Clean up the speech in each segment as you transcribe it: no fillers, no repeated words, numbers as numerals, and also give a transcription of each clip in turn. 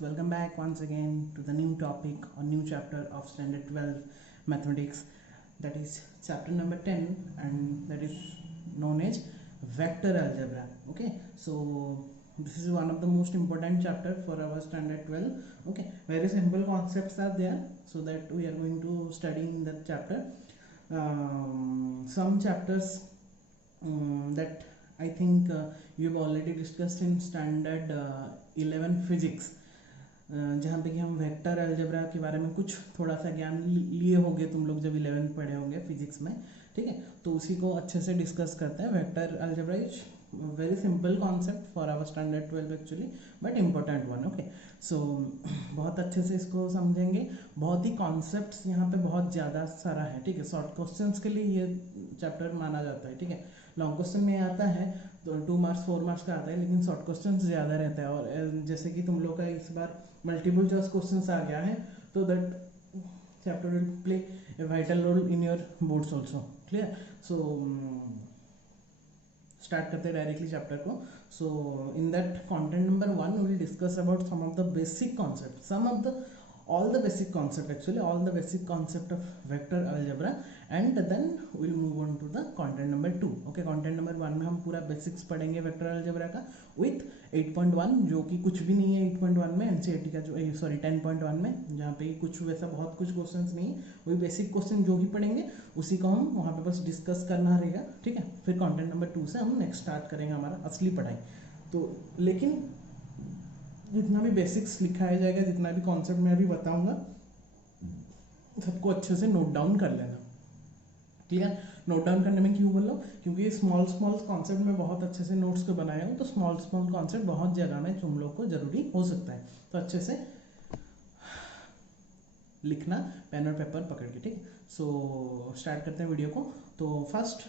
welcome back once again to the new topic or new chapter of standard 12 mathematics, that is chapter number 10, and that is known as vector algebra. Okay, so this is one of the most important chapter for our standard 12. Okay, very simple concepts are there, so that we are going to study in that chapter. Some chapters that I think you have already discussed in standard 11 physics, जहाँ पे कि हम vector algebra के बारे में कुछ थोड़ा सा ज्ञान लिए होंगे तुम लोग जब 11 पढ़े होंगे फिजिक्स में. ठीक है, तो उसी को अच्छे से डिस्कस करते हैं. Vector algebra is very simple concept for our standard 12 actually, but important one. Okay, so बहुत अच्छे से इसको समझेंगे. बहुत ही कॉन्सेप्ट्स यहाँ पे बहुत ज़्यादा सारा है. ठीक है, शॉर्ट क्वेश्चंस के लिए ये चैप्टर माना जाता है. ठीक है, लॉन्ग क्वेश्चन में आता है तो 2 मार्क्स 4 मार्क्स का आता है, लेकिन शॉर्ट क्वेश्चन ज़्यादा रहता है. और जैसे कि तुम लोग का इस बार मल्टीपल चॉइस क्वेश्चन आ गया है, तो that chapter will play a vital role in your boards also. Clear? So start करते हैं डायरेक्टली चैप्टर को. So in that content number 1 we will discuss about some of the basic concept, some of the all the basic concept, actually all the basic concept of vector algebra, and then we'll move on to the content number 2. okay, content number 1 में हम पूरा basics पढ़ेंगे vector algebra का with 8.1, जो कि कुछ भी नहीं है 8.1 में NCERT का, जो सॉरी 10.1 में, जहाँ पे कुछ वैसा बहुत कुछ क्वेश्चंस नहीं है. वही बेसिक क्वेश्चन जो भी पढ़ेंगे उसी को हम वहाँ पे बस डिस्कस करना रहेगा. ठीक है, फिर कंटेंट नंबर 2 से हम नेक्स्ट स्टार्ट करेंगे हमारा असली पढ़ाई. तो लेकिन जितना भी बेसिक्स लिखाया जाएगा, जितना भी कॉन्सेप्ट मैं अभी बताऊंगा, सबको अच्छे से नोट डाउन कर लेना. क्लियर? नोट डाउन करने में क्यों बोल रहा हूँ? क्योंकि स्मॉल कॉन्सेप्ट में बहुत अच्छे से नोट्स को बनाया हूँ, तो स्मॉल कॉन्सेप्ट बहुत जगह में तुम लोग को जरूरी हो सकता है, तो अच्छे से लिखना पेन और पेपर पकड़ के. ठीक, सो स्टार्ट करते हैं वीडियो को. तो first,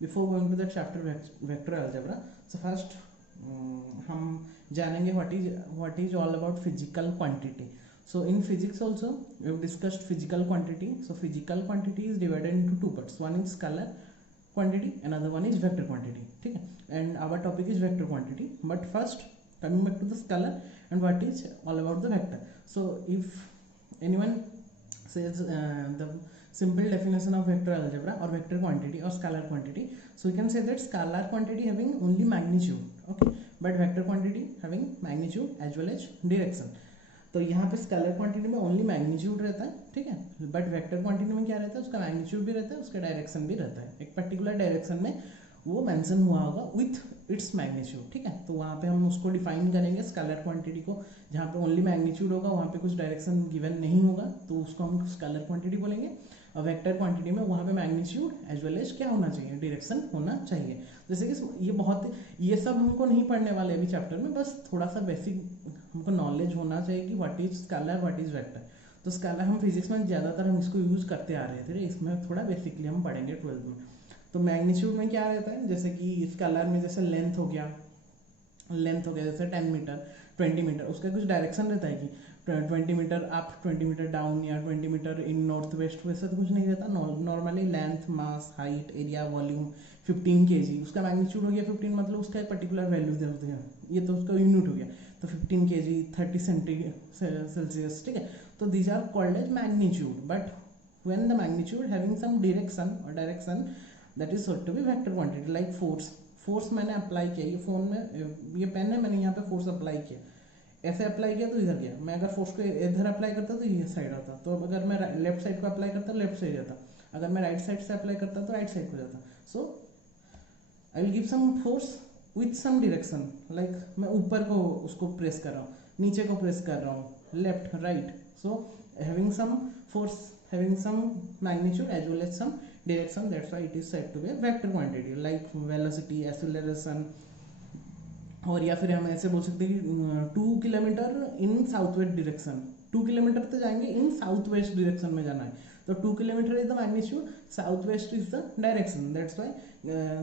before going to the chapter vector algebra, so first हम जानेंगे what is all about physical quantity. So in physics also we have discussed physical quantity. So physical quantity is divided into 2 parts. One is scalar quantity, another one is vector quantity. ठीक है, and our topic is vector quantity. But first, coming back to the scalar and what is all about the vector. So if anyone says the simple definition of vector algebra or vector quantity or scalar quantity, so we can say that scalar quantity having only magnitude, okay, but vector quantity having magnitude as well as direction. तो यहाँ पे scalar quantity में only magnitude रहता है. ठीक है, but vector quantity में क्या रहता है? उसका मैग्नीट्यूड भी रहता है, उसका डायरेक्शन भी रहता है. एक पर्टिकुलर डायरेक्शन में वो मेंशन हुआ होगा विथ इट्स मैग्नीट्यूड. ठीक है, तो वहाँ पे हम उसको डिफाइन करेंगे स्केलर क्वांटिटी को. जहाँ पे ओनली मैग्नीट्यूड होगा, वहाँ पे कुछ डायरेक्शन गिवन नहीं होगा, तो उसको हम स्केलर क्वांटिटी बोलेंगे. और वेक्टर क्वांटिटी में वहाँ पे मैग्नीट्यूड एज वेल एज क्या होना चाहिए? डायरेक्शन होना चाहिए. जैसे कि ये सब हमको नहीं पढ़ने वाले अभी चैप्टर में, बस थोड़ा सा बेसिक हमको नॉलेज होना चाहिए कि what is scalar, what is vector. तो स्केलर हम फिजिक्स में ज़्यादातर हम इसको यूज़ करते आ रहे थे, इसमें थोड़ा बेसिकली हम पढ़ेंगे 12th में. तो मैग्नीट्यूड में क्या रहता है? जैसे कि स्केलर में जैसे लेंथ हो गया जैसे 10 मीटर 20 मीटर, उसका कुछ डायरेक्शन रहता है कि 20 मीटर अप, 20 मीटर डाउन, या 20 मीटर इन नॉर्थ वेस्ट, वैसा तो कुछ नहीं रहता. नॉर्मली लेंथ, मास, हाइट, एरिया, वॉल्यूम 15 kg, उसका मैग्नीट्यूड हो गया 15, मतलब उसका एक पर्टिकुलर वैल्यू देते हैं, ये तो उसका यूनिट हो गया. तो 15 kg 30 सेल्सियस. ठीक है, तो these are called as magnitude. But when the magnitude having some direction that is said to B vector quantity. Like force मैंने अप्लाई किया, ये फोन में ये पेन है, मैंने यहाँ पे फोर्स अप्लाई किया, ऐसे अप्लाई किया तो इधर गया. मैं अगर फोर्स को इधर अप्लाई करता तो ये साइड आता. तो अगर मैं लेफ्ट साइड को अप्लाई करता लेफ्ट साइड जाता, अगर मैं राइट साइड से अप्लाई करता तो राइट साइड को जाता. So I will give some force with some direction, like मैं ऊपर को उसको प्रेस कर रहा हूँ, नीचे को प्रेस कर रहा हूँ, left right. So having some force, having some magnitude as well as some direction, that's why it is said to be a vector quantity. like velocity, acceleration, और या फिर हम ऐसे बोल सकते हैं कि 2 किलोमीटर इन साउथ वेस्ट डायरेक्शन, 2 किलोमीटर तो जाएंगे इन साउथ वेस्ट डायरेक्शन में जाना है, तो 2 kilometre is the magnitude, south west is the direction, that's why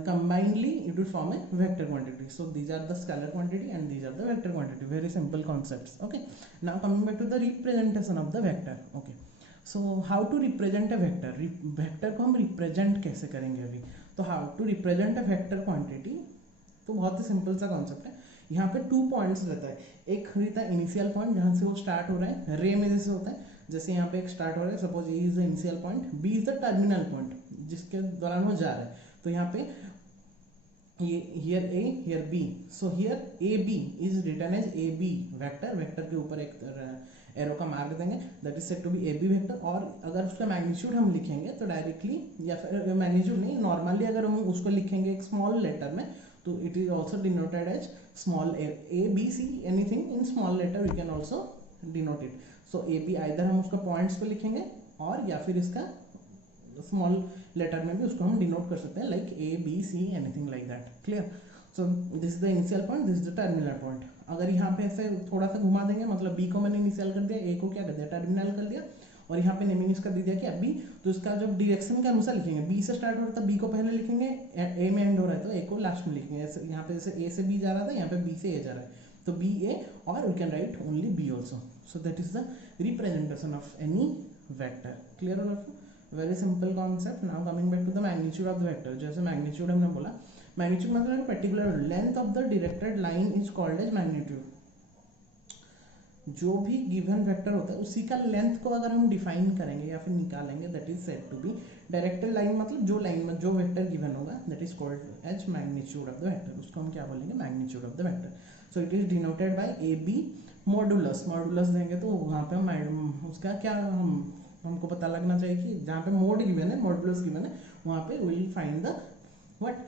combinedly it will form a vector quantity. So these are the scalar quantity and these are the vector quantity. Very simple concepts. Okay, now coming back to the representation of the vector. Okay, so how to represent a vector? Vector को हम represent कैसे करेंगे अभी? तो how to represent a vector quantity, तो बहुत ही simple सा कॉन्सेप्ट है यहाँ पे 2 पॉइंट्स रहता है, एक रहता है इनिशियल पॉइंट जहाँ से वो स्टार्ट हो रहा है, रे में जैसे होता है, जैसे यहाँ पे एक स्टार्ट हो रहा है, suppose A is the initial point, B is the terminal point जिसके दौरान वो जा रहा है। तो यहाँ पे ये here A here B, so here A B is written as A B vector, vector के ऊपर एक एरो का मार्क देंगे, that is said to be A B vector. और अगर उसका मैग्नीट्यूड हम लिखेंगे तो डायरेक्टली, या फिर मैग्नीट्यूड नहीं, नॉर्मली अगर हम उसको लिखेंगे एक स्मॉल लेटर में, तो it is also denoted as small a B C, anything in small letter we can also denote it. So A B either हम उसका पॉइंट्स पे लिखेंगे और या फिर इसका स्मॉल लेटर में भी उसको हम डिनोट कर सकते हैं, like A B C anything like that, clear. So this is the initial point, this is the terminal point. अगर यहाँ पे ऐसे थोड़ा सा घुमा देंगे, मतलब बी को मैंने इनिशियल कर दिया, ए को क्या कर दिया टर्मिनल कर दिया, और यहाँ पे नेमिंग इसका दे दिया क्या बी, तो इसका जब डायरेक्शन के अनुसार लिखेंगे, बी से स्टार्ट हो रहा था बी को पहले लिखेंगे, ए में एंड हो रहा है तो ए को लास्ट में लिखेंगे। यहाँ पे जैसे ए से बी जा रहा था, यहाँ पे बी से ए जा रहा है, तो बी ए, और we can write only b also. So that is the representation of any vector, clear हो? Very simple concept. Now coming back to the magnitude of the vector. जैसे मैग्नीट्यूड हमने बोला, मैग्नीट्यूड मतलब particular length of the directed line is called as magnitude. जो भी given vector होता है उसी का लेंथ को अगर हम डिफाइन करेंगे या फिर निकालेंगे, that is said to be directed line, मतलब जो लाइन में जो वेक्टर गिवन होगा that is called as magnitude of the vector, उसको हम क्या बोलेंगे magnitude of the vector. So it is denoted by A B modulus, modulus देंगे तो वहाँ पे हम उसका क्या हमको पता लगना चाहिए कि जहाँ पे मोड गिवन है, मॉडुलस गिवन है, वहाँ पे will find the what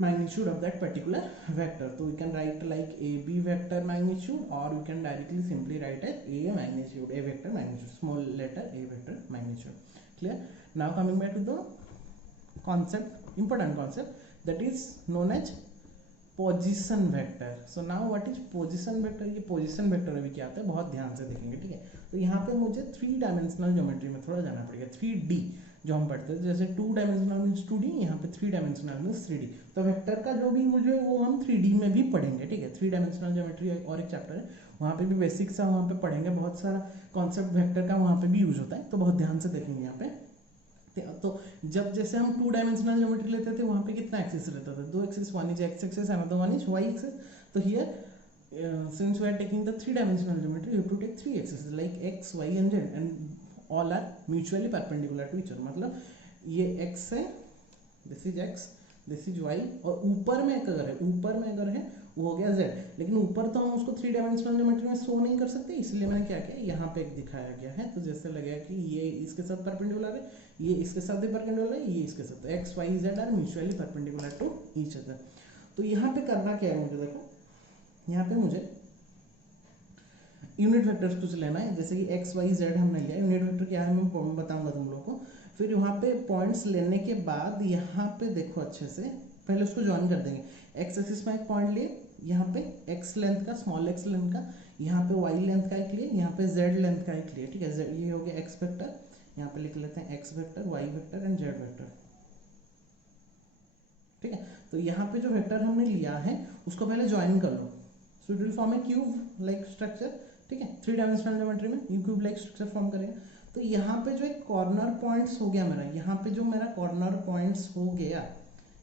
magnitude of that particular vector. So we can write like AB vector magnitude, or we can directly simply write as A magnitude, A vector magnitude, small letter A vector magnitude. Clear? Now coming back to the concept, important concept, that is known as position vector. So now what is position vector? ये position vector अभी क्या आता है बहुत ध्यान से देखेंगे, ठीक है। तो यहाँ पे मुझे 3 डायमेंशनल ज्योमेट्री में थोड़ा जाना पड़ेगा, 3D जो हम पढ़ते हैं, जैसे 2 डायमेंशनल मीन्स 2D, यहाँ पे 3 डायमेंशनल मीन्स 3D। तो वेक्टर का जो भी मुझे वो हम 3D में भी पढ़ेंगे, ठीक है। 3 डायमेंशनल ज्योमेट्री और एक चैप्टर है, वहाँ पे भी बेसिक सा वहाँ पे पढ़ेंगे, बहुत सारा कॉन्सेप्ट वेक्टर का वहाँ पे भी यूज होता है, तो बहुत ध्यान से देखेंगे यहाँ पे। तो जब जैसे हम 2 डायमेंशनल ज्योमेट्री लेते थे, वहाँ पे कितना एक्सिस रहता था? 2 axis, one is x axis, another one is y axis. तो here since we are taking the 3 dimensional geometry, you have to take 3 axis like x y and z, and all are mutually perpendicular to each other. मतलब ये x है, this is x, this is y, और ऊपर में अगर है वो हो गया जेड। लेकिन ऊपर तो हम उसको 3 डायमेंशनल ज्योमेट्री में शो नहीं कर सकते, इसलिए मैंने क्या किया, यहाँ पे एक दिखाया गया है। तो जैसे लगेगा कि ये इसके साथ परपेंडिकुलर है, ये इसके साथ भी परपेंडिकुलर है, ये इसके साथ, x y z are mutually perpendicular to each other. तो यहाँ पे करना क्या है मुझे, देखो यहाँ पे मुझे यूनिट वेक्टर्स कुछ लेना है, जैसे कि एक्स वाई जेड हमने लिया। यूनिट वेक्टर क्या है मैं बताऊंगा तुम लोगों को। फिर वहाँ पे पॉइंट्स लेने के बाद यहाँ पे देखो अच्छे से, पहले उसको ज्वाइन कर देंगे। एक्स एक्सिस में एक पॉइंट लिए, यहाँ पे एक्स लेंथ का, स्मॉल एक्स लेंथ का, यहाँ पे वाई लेंथ का एक लिए, यहाँ पे जेड लेंथ का एक लिए, ठीक है। ये हो गया एक्स वेक्टर, यहाँ पे लिख लेते हैं x vector, y vector and z vector, ठीक है। तो यहाँ पे जो वेक्टर हमने लिया है उसको पहले ज्वाइन कर लो, so it will form a cube like structure, ठीक है। 3 डायमेंशनल ज्योमेट्री में ये क्यूब लाइक स्ट्रक्चर फॉर्म करेगा। तो यहाँ पे जो एक कॉर्नर पॉइंट्स हो गया मेरा, यहाँ पे जो मेरा कॉर्नर पॉइंट्स हो गया,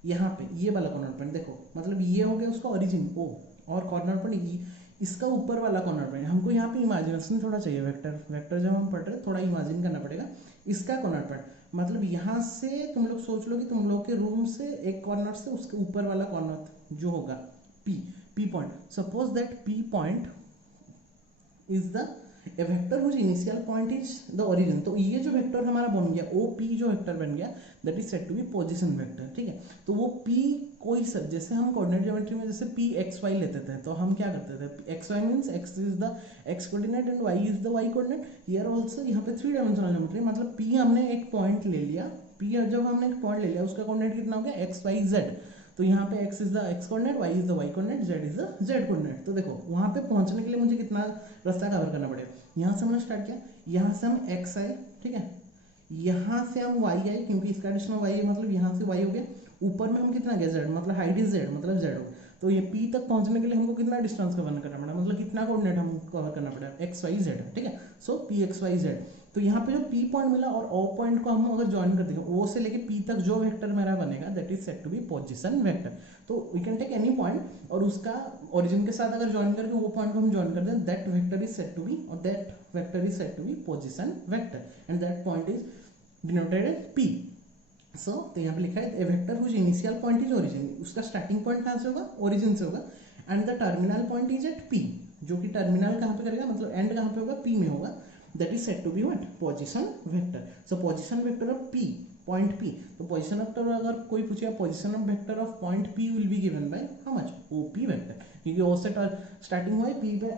यहाँ पे ये वाला कॉर्नर पॉइंट देखो, मतलब ये हो गया उसका ओरिजिन ओ, और कॉर्नर पॉइंट इसका ऊपर वाला कॉर्नर पॉइंट। हमको यहाँ पे इमेजिनेशन थोड़ा चाहिए, वेक्टर जब हम पढ़ रहे हैं थोड़ा इमेजिन करना पड़ेगा। इसका कॉर्नर पॉइंट मतलब यहाँ से तुम लोग सोच लो कि तुम लोग के रूम से एक कॉर्नर से उसके ऊपर वाला कॉर्नर जो होगा P point, suppose that P point is the A vector whose initial point is the origin. तो ये जो वेक्टर हमारा बन गया, ओ पी जो वेक्टर बन गया, that is said to be position vector, ठीक है। तो वो पी कोई सब, जैसे हम कोऑर्डिनेट ज्योमेट्री में जैसे पी एक्स वाई लेते थे, तो हम क्या करते थे, x y means x is the x coordinate and y is the y coordinate. Here also यहाँ पे 3 डायमेंशनल ज्योमेट्री, मतलब पी हमने एक पॉइंट ले लिया, पी जब हमने एक पॉइंट ले लिया उसका कोऑर्डिनेट कितना हो गया, एक्स वाई जेड। तो यहाँ पे x is the x coordinate, y is the y coordinate, z is the z coordinate. तो देखो वहाँ पे पहुँचने के लिए मुझे कितना रास्ता कवर करना पड़ेगा। यहाँ से हमने स्टार्ट किया, यहाँ से हम x आए, ठीक है, यहाँ से हम y आए, क्योंकि इसका एडिशन y है, मतलब यहाँ से y हो गया। ऊपर में हम कितना गया z, मतलब हाइट इज z, मतलब z हो। तो ये p तक पहुँचने के लिए हमको कितना डिस्टेंस कवर करना पड़ा, मतलब कितना कोऑर्डिनेट हमको कवर करना पड़ा, x y z, ठीक है। सो p x y z। तो यहाँ पे जो P पॉइंट मिला और O पॉइंट को हम अगर ज्वाइन कर देंगे, O से लेके P तक जो वेक्टर मेरा बनेगा that is said to be position vector. तो we can take any point और उसका ओरिजिन के साथ अगर ज्वाइन करके वो पॉइंट को हम ज्वाइन कर दें, that vector is said to be, और that vector is said to be position vector, and that point is denoted as P। So तो यहाँ पे लिखा है a vector whose initial point is origin, उसका स्टार्टिंग पॉइंट कहाँ से होगा, ओरिजिन से होगा, and the terminal point is at P, जो कि टर्मिनल कहाँ पे करेगा, मतलब एंड कहाँ पे होगा, P में होगा, that is said to be what, position vector। so position vector of P, point P, तो position vector अगर कोई पूछेगा position of vector of point P will be given by how much, OP vector, क्योंकि O से starting हुआ है, P पे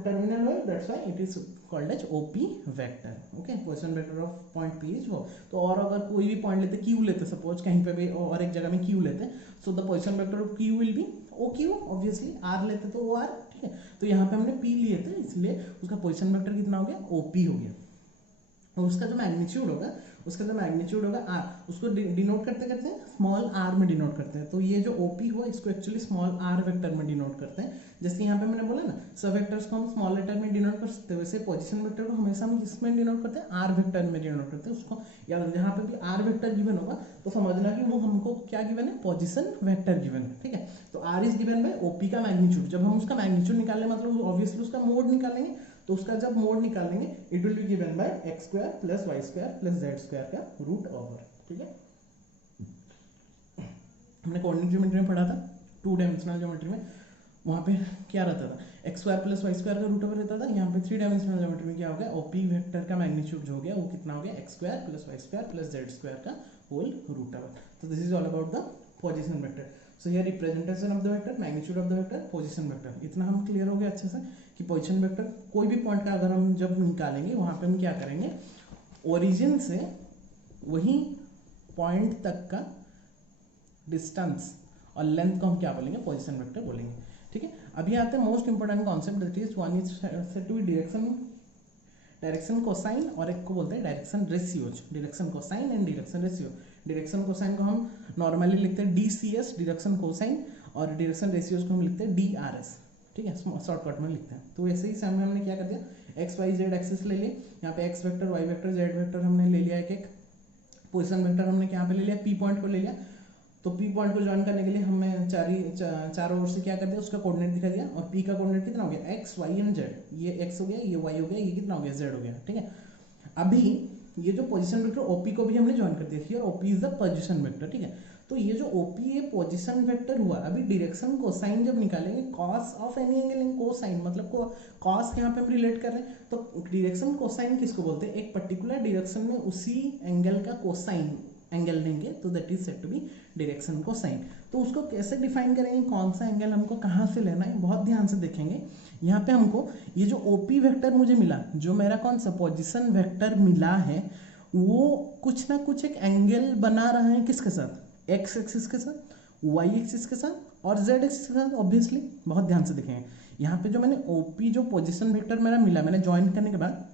terminal हुआ है, that's why it is called as OP vector। okay, position vector of point P is वो। तो और अगर कोई भी पॉइंट लेते, Q लेते, सपोज कहीं पे भी और एक जगह में Q लेते, so the position vector of Q will be OQ, obviously R लेते तो OR, ठीक है। तो यहाँ पे हमने P लिए थे, इसलिए उसका पोजीशन वेक्टर कितना हो गया, OP हो गया, और उसका जो मैग्नीट्यूड होगा, R, उसको डिनोट करते करते हैं स्मॉल r में डिनोट करते हैं। तो ये जो OP हुआ इसको एक्चुअली स्मॉल r वेक्टर में डिनोट करते हैं, जैसे यहाँ पे मैंने बोला ना सब वेक्टर्स को हम स्मॉल लेटर में डिनोट कर सकते हैं, वैसे पोजीशन वेक्टर को हमेशा हम किसमें डिनोट करते हैं, r वेक्टर में डिनोट करते हैं। उसको याद, जहाँ पे भी r वेक्टर गिवन होगा तो समझना कि वो हमको क्या गिवन है, पोजीशन वेक्टर गिवन है, ठीक है। तो r is given bye OP का मैग्नीट्यूड, जब हम उसका मैग्नीट्यूड निकालें मतलब ऑब्वियसली उसका मोड निकालेंगे, तो उसका जब मोड निकालेंगे it will be given by x square plus y square plus z square का रूट ओवर, ठीक है। हमने कोऑर्डिनेट ज्योमेट्री में पढ़ा था, 2 डायमेंशनल ज्योमेट्री में, वहाँ पे क्या रहता था, x square plus y square का रूट ओवर रहता था। यहाँ पे 3 डायमेंशनल ज्योमेट्री में क्या हो गया, OP वेक्टर का मैग्नीट्यूड जो हो गया वो कितना हो गया, x square plus y square plus z square का होल रूट ओवर। तो this is all about the position vector. So here representation of the vector, magnitude of the vector, position vector, इतना हम क्लियर हो गया अच्छे से कि position vector कोई भी पॉइंट का अगर हम जब निकालेंगे वहाँ पे हम क्या करेंगे, ओरिजिन से वही पॉइंट तक का डिस्टेंस और लेंथ को हम क्या बोलेंगे, पोजीशन वेक्टर बोलेंगे, ठीक है। अभी आते हैं most important concept, that is one is said to be direction cosine, और एक को बोलते हैं direction ratios, direction cosine and direction ratio. Direction cosine को हम नॉर्मली लिखते हैं DCS डायरेक्शन कोसाइन, और डायरेक्शन रेशियोज को हम लिखते हैं DRS, ठीक है, शॉर्टकट में लिखते हैं। तो ऐसे ही सामने हमने क्या कर दिया, एक्स वाई जेड एक्सिस ले लिए, यहाँ पे x vector y vector z vector हमने ले लिया, एक पोजीशन वेक्टर हमने यहाँ पे ले लिया, P पॉइंट को ले लिया। तो P पॉइंट को ज्वाइन करने के लिए हमें चारों ओर से क्या कर दिया, उसका कोऑर्डिनेट दिखा दिया, और P का कोऑर्डिनेट कितना हो गया, x y एंड z, ये x हो गया, ये y हो गया, ये कितना हो गया, z हो गया, ठीक है। अभी ये जो पोजीशन वेक्टर OP को भी हमने ज्वाइन कर दिया, here OP is the position vector, ठीक है। तो ये जो OP ये पोजीशन वेक्टर हुआ, अभी डायरेक्शन कोसाइन जब निकालेंगे, cos of any angle in cosine, मतलब कॉस यहाँ पे हम रिलेट कर रहे हैं, तो डायरेक्शन कोसाइन किसको बोलते हैं, एक पर्टिकुलर डायरेक्शन में उसी एंगल का कोसाइन एंगल लेंगे, तो that is said to be direction cosine. तो उसको कैसे डिफाइन करेंगे, कौन सा एंगल हमको कहाँ से लेना है, बहुत ध्यान से देखेंगे। यहाँ पे हमको ये जो OP वेक्टर मुझे मिला, जो मेरा कौन सा पोजीशन वेक्टर मिला है, वो कुछ ना कुछ एक एंगल बना रहा है किसके साथ, x एक्सिस के साथ, y एक्सिस के साथ और z एक्सिस के साथ, ऑब्वियसली बहुत ध्यान से देखेंगे। यहाँ पे जो मैंने OP जो पोजीशन वेक्टर मेरा मिला, मैंने ज्वाइन करने के बाद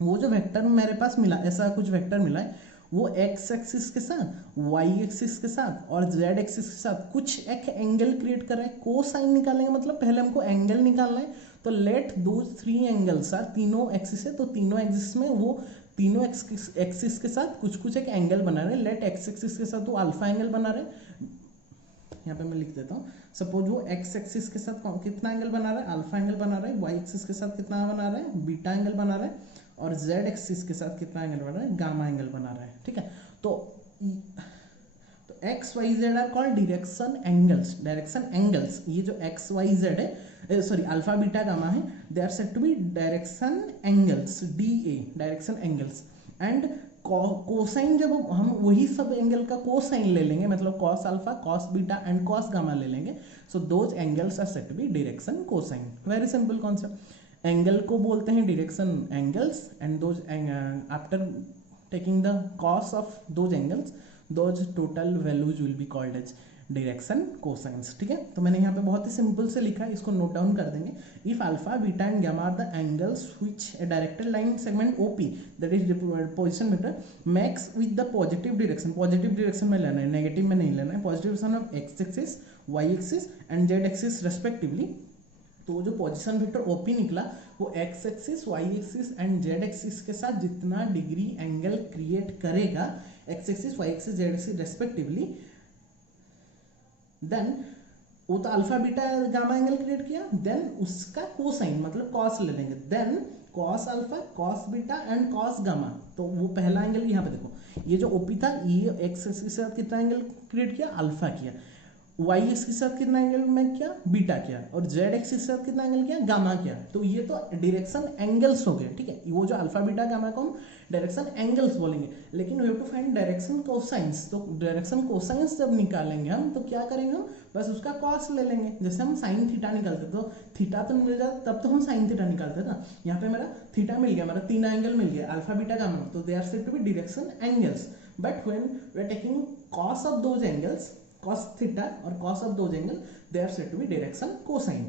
वो जो वेक्टर मेरे पास मिला, ऐसा कुछ वेक्टर मिला है, वो x एक्सिस के साथ, y एक्सिस के साथ और z एक्सिस के साथ कुछ एक एंगल क्रिएट कर रहे हैं। कोसाइन निकालेंगे मतलब पहले हमको एंगल निकालना है, तो लेट दोज 3 एंगल्स आर, तीनों एक्सिस है तो तीनों एक्सिस में वो तीनों एक्सिस के साथ कुछ कुछ एक एंगल बना रहे हैं। लेट x एक्सिस के साथ वो अल्फा एंगल बना रहे हैं, यहाँ पे मैं लिख देता हूँ, सपोज वो x एक्सिस के साथ कितना एंगल बना रहा है, अल्फा एंगल बना रहा है, y एक्सिस के साथ कितना बना रहा है, बीटा एंगल बना रहा है, और z एक्सिस के साथ कितना एंगल बना रहा है, गामा एंगल बना रहा है, ठीक है। तो x y z are called direction angles. ये जो x y z है, सॉरी अल्फा बीटा गामा है, they are said to be direction angles, DA direction angles. And cosine जब हम वही सब एंगल का कोसाइन ले लेंगे, मतलब cos alpha, cos beta and cos gamma ले लेंगे, so those angles are said to be direction cosine. Very simple concept. Angle को बोलते हैं direction angles, and those after taking the cos of those angles, those total values will be called as direction cosines, ठीक है। तो मैंने यहाँ पे बहुत ही सिंपल से लिखा है, इसको नोट डाउन कर देंगे। If alpha beta and gamma are the angles which a directed line segment OP that is position vector makes with the positive direction, positive direction में लेना है, नेगेटिव में नहीं लेना है, positive direction of x axis, y axis and z axis respectively, तो जो position vector O निकला वो x axis, y axis and z axis के साथ जितना डिग्री एंगल क्रिएट करेगा, x axis, y axis, z axis respectively, then वो तो alpha beta gamma angle create किया, देन उसका कोसाइन मतलब कॉस ले लेंगे, then cos alpha, cos beta and cos gamma. तो वो पहला एंगल यहाँ पे देखो, ये जो ओपी था ये एक्स एक्सिस के साथ कितना एंगल क्रिएट किया, अल्फा किया, वाई एक्स के साथ कितना एंगल में किया, बीटा किया, और जेड एक्स के साथ कितना एंगल किया, गामा किया। तो ये तो डायरेक्शन एंगल्स हो गए, ठीक है। वो जो अल्फा बीटा गामा को हम डायरेक्शन एंगल्स बोलेंगे, लेकिन we have to find direction cosines. तो डायरेक्शन कोसाइंस जब निकालेंगे हम तो क्या करेंगे, हम बस उसका कॉस ले लेंगे। जैसे हम साइन थीटा निकालते तो थीटा तो मिल जाता, तब तो हम साइन थीटा निकालते ना। यहाँ पे मेरा थीटा मिल गया, मेरा तीन एंगल मिल गया, अल्फा बीटा गामा, तो they are said to be direction angles. But when we are taking cos of those angles, cos theta और cos of those angle, they are said to be direction cosine.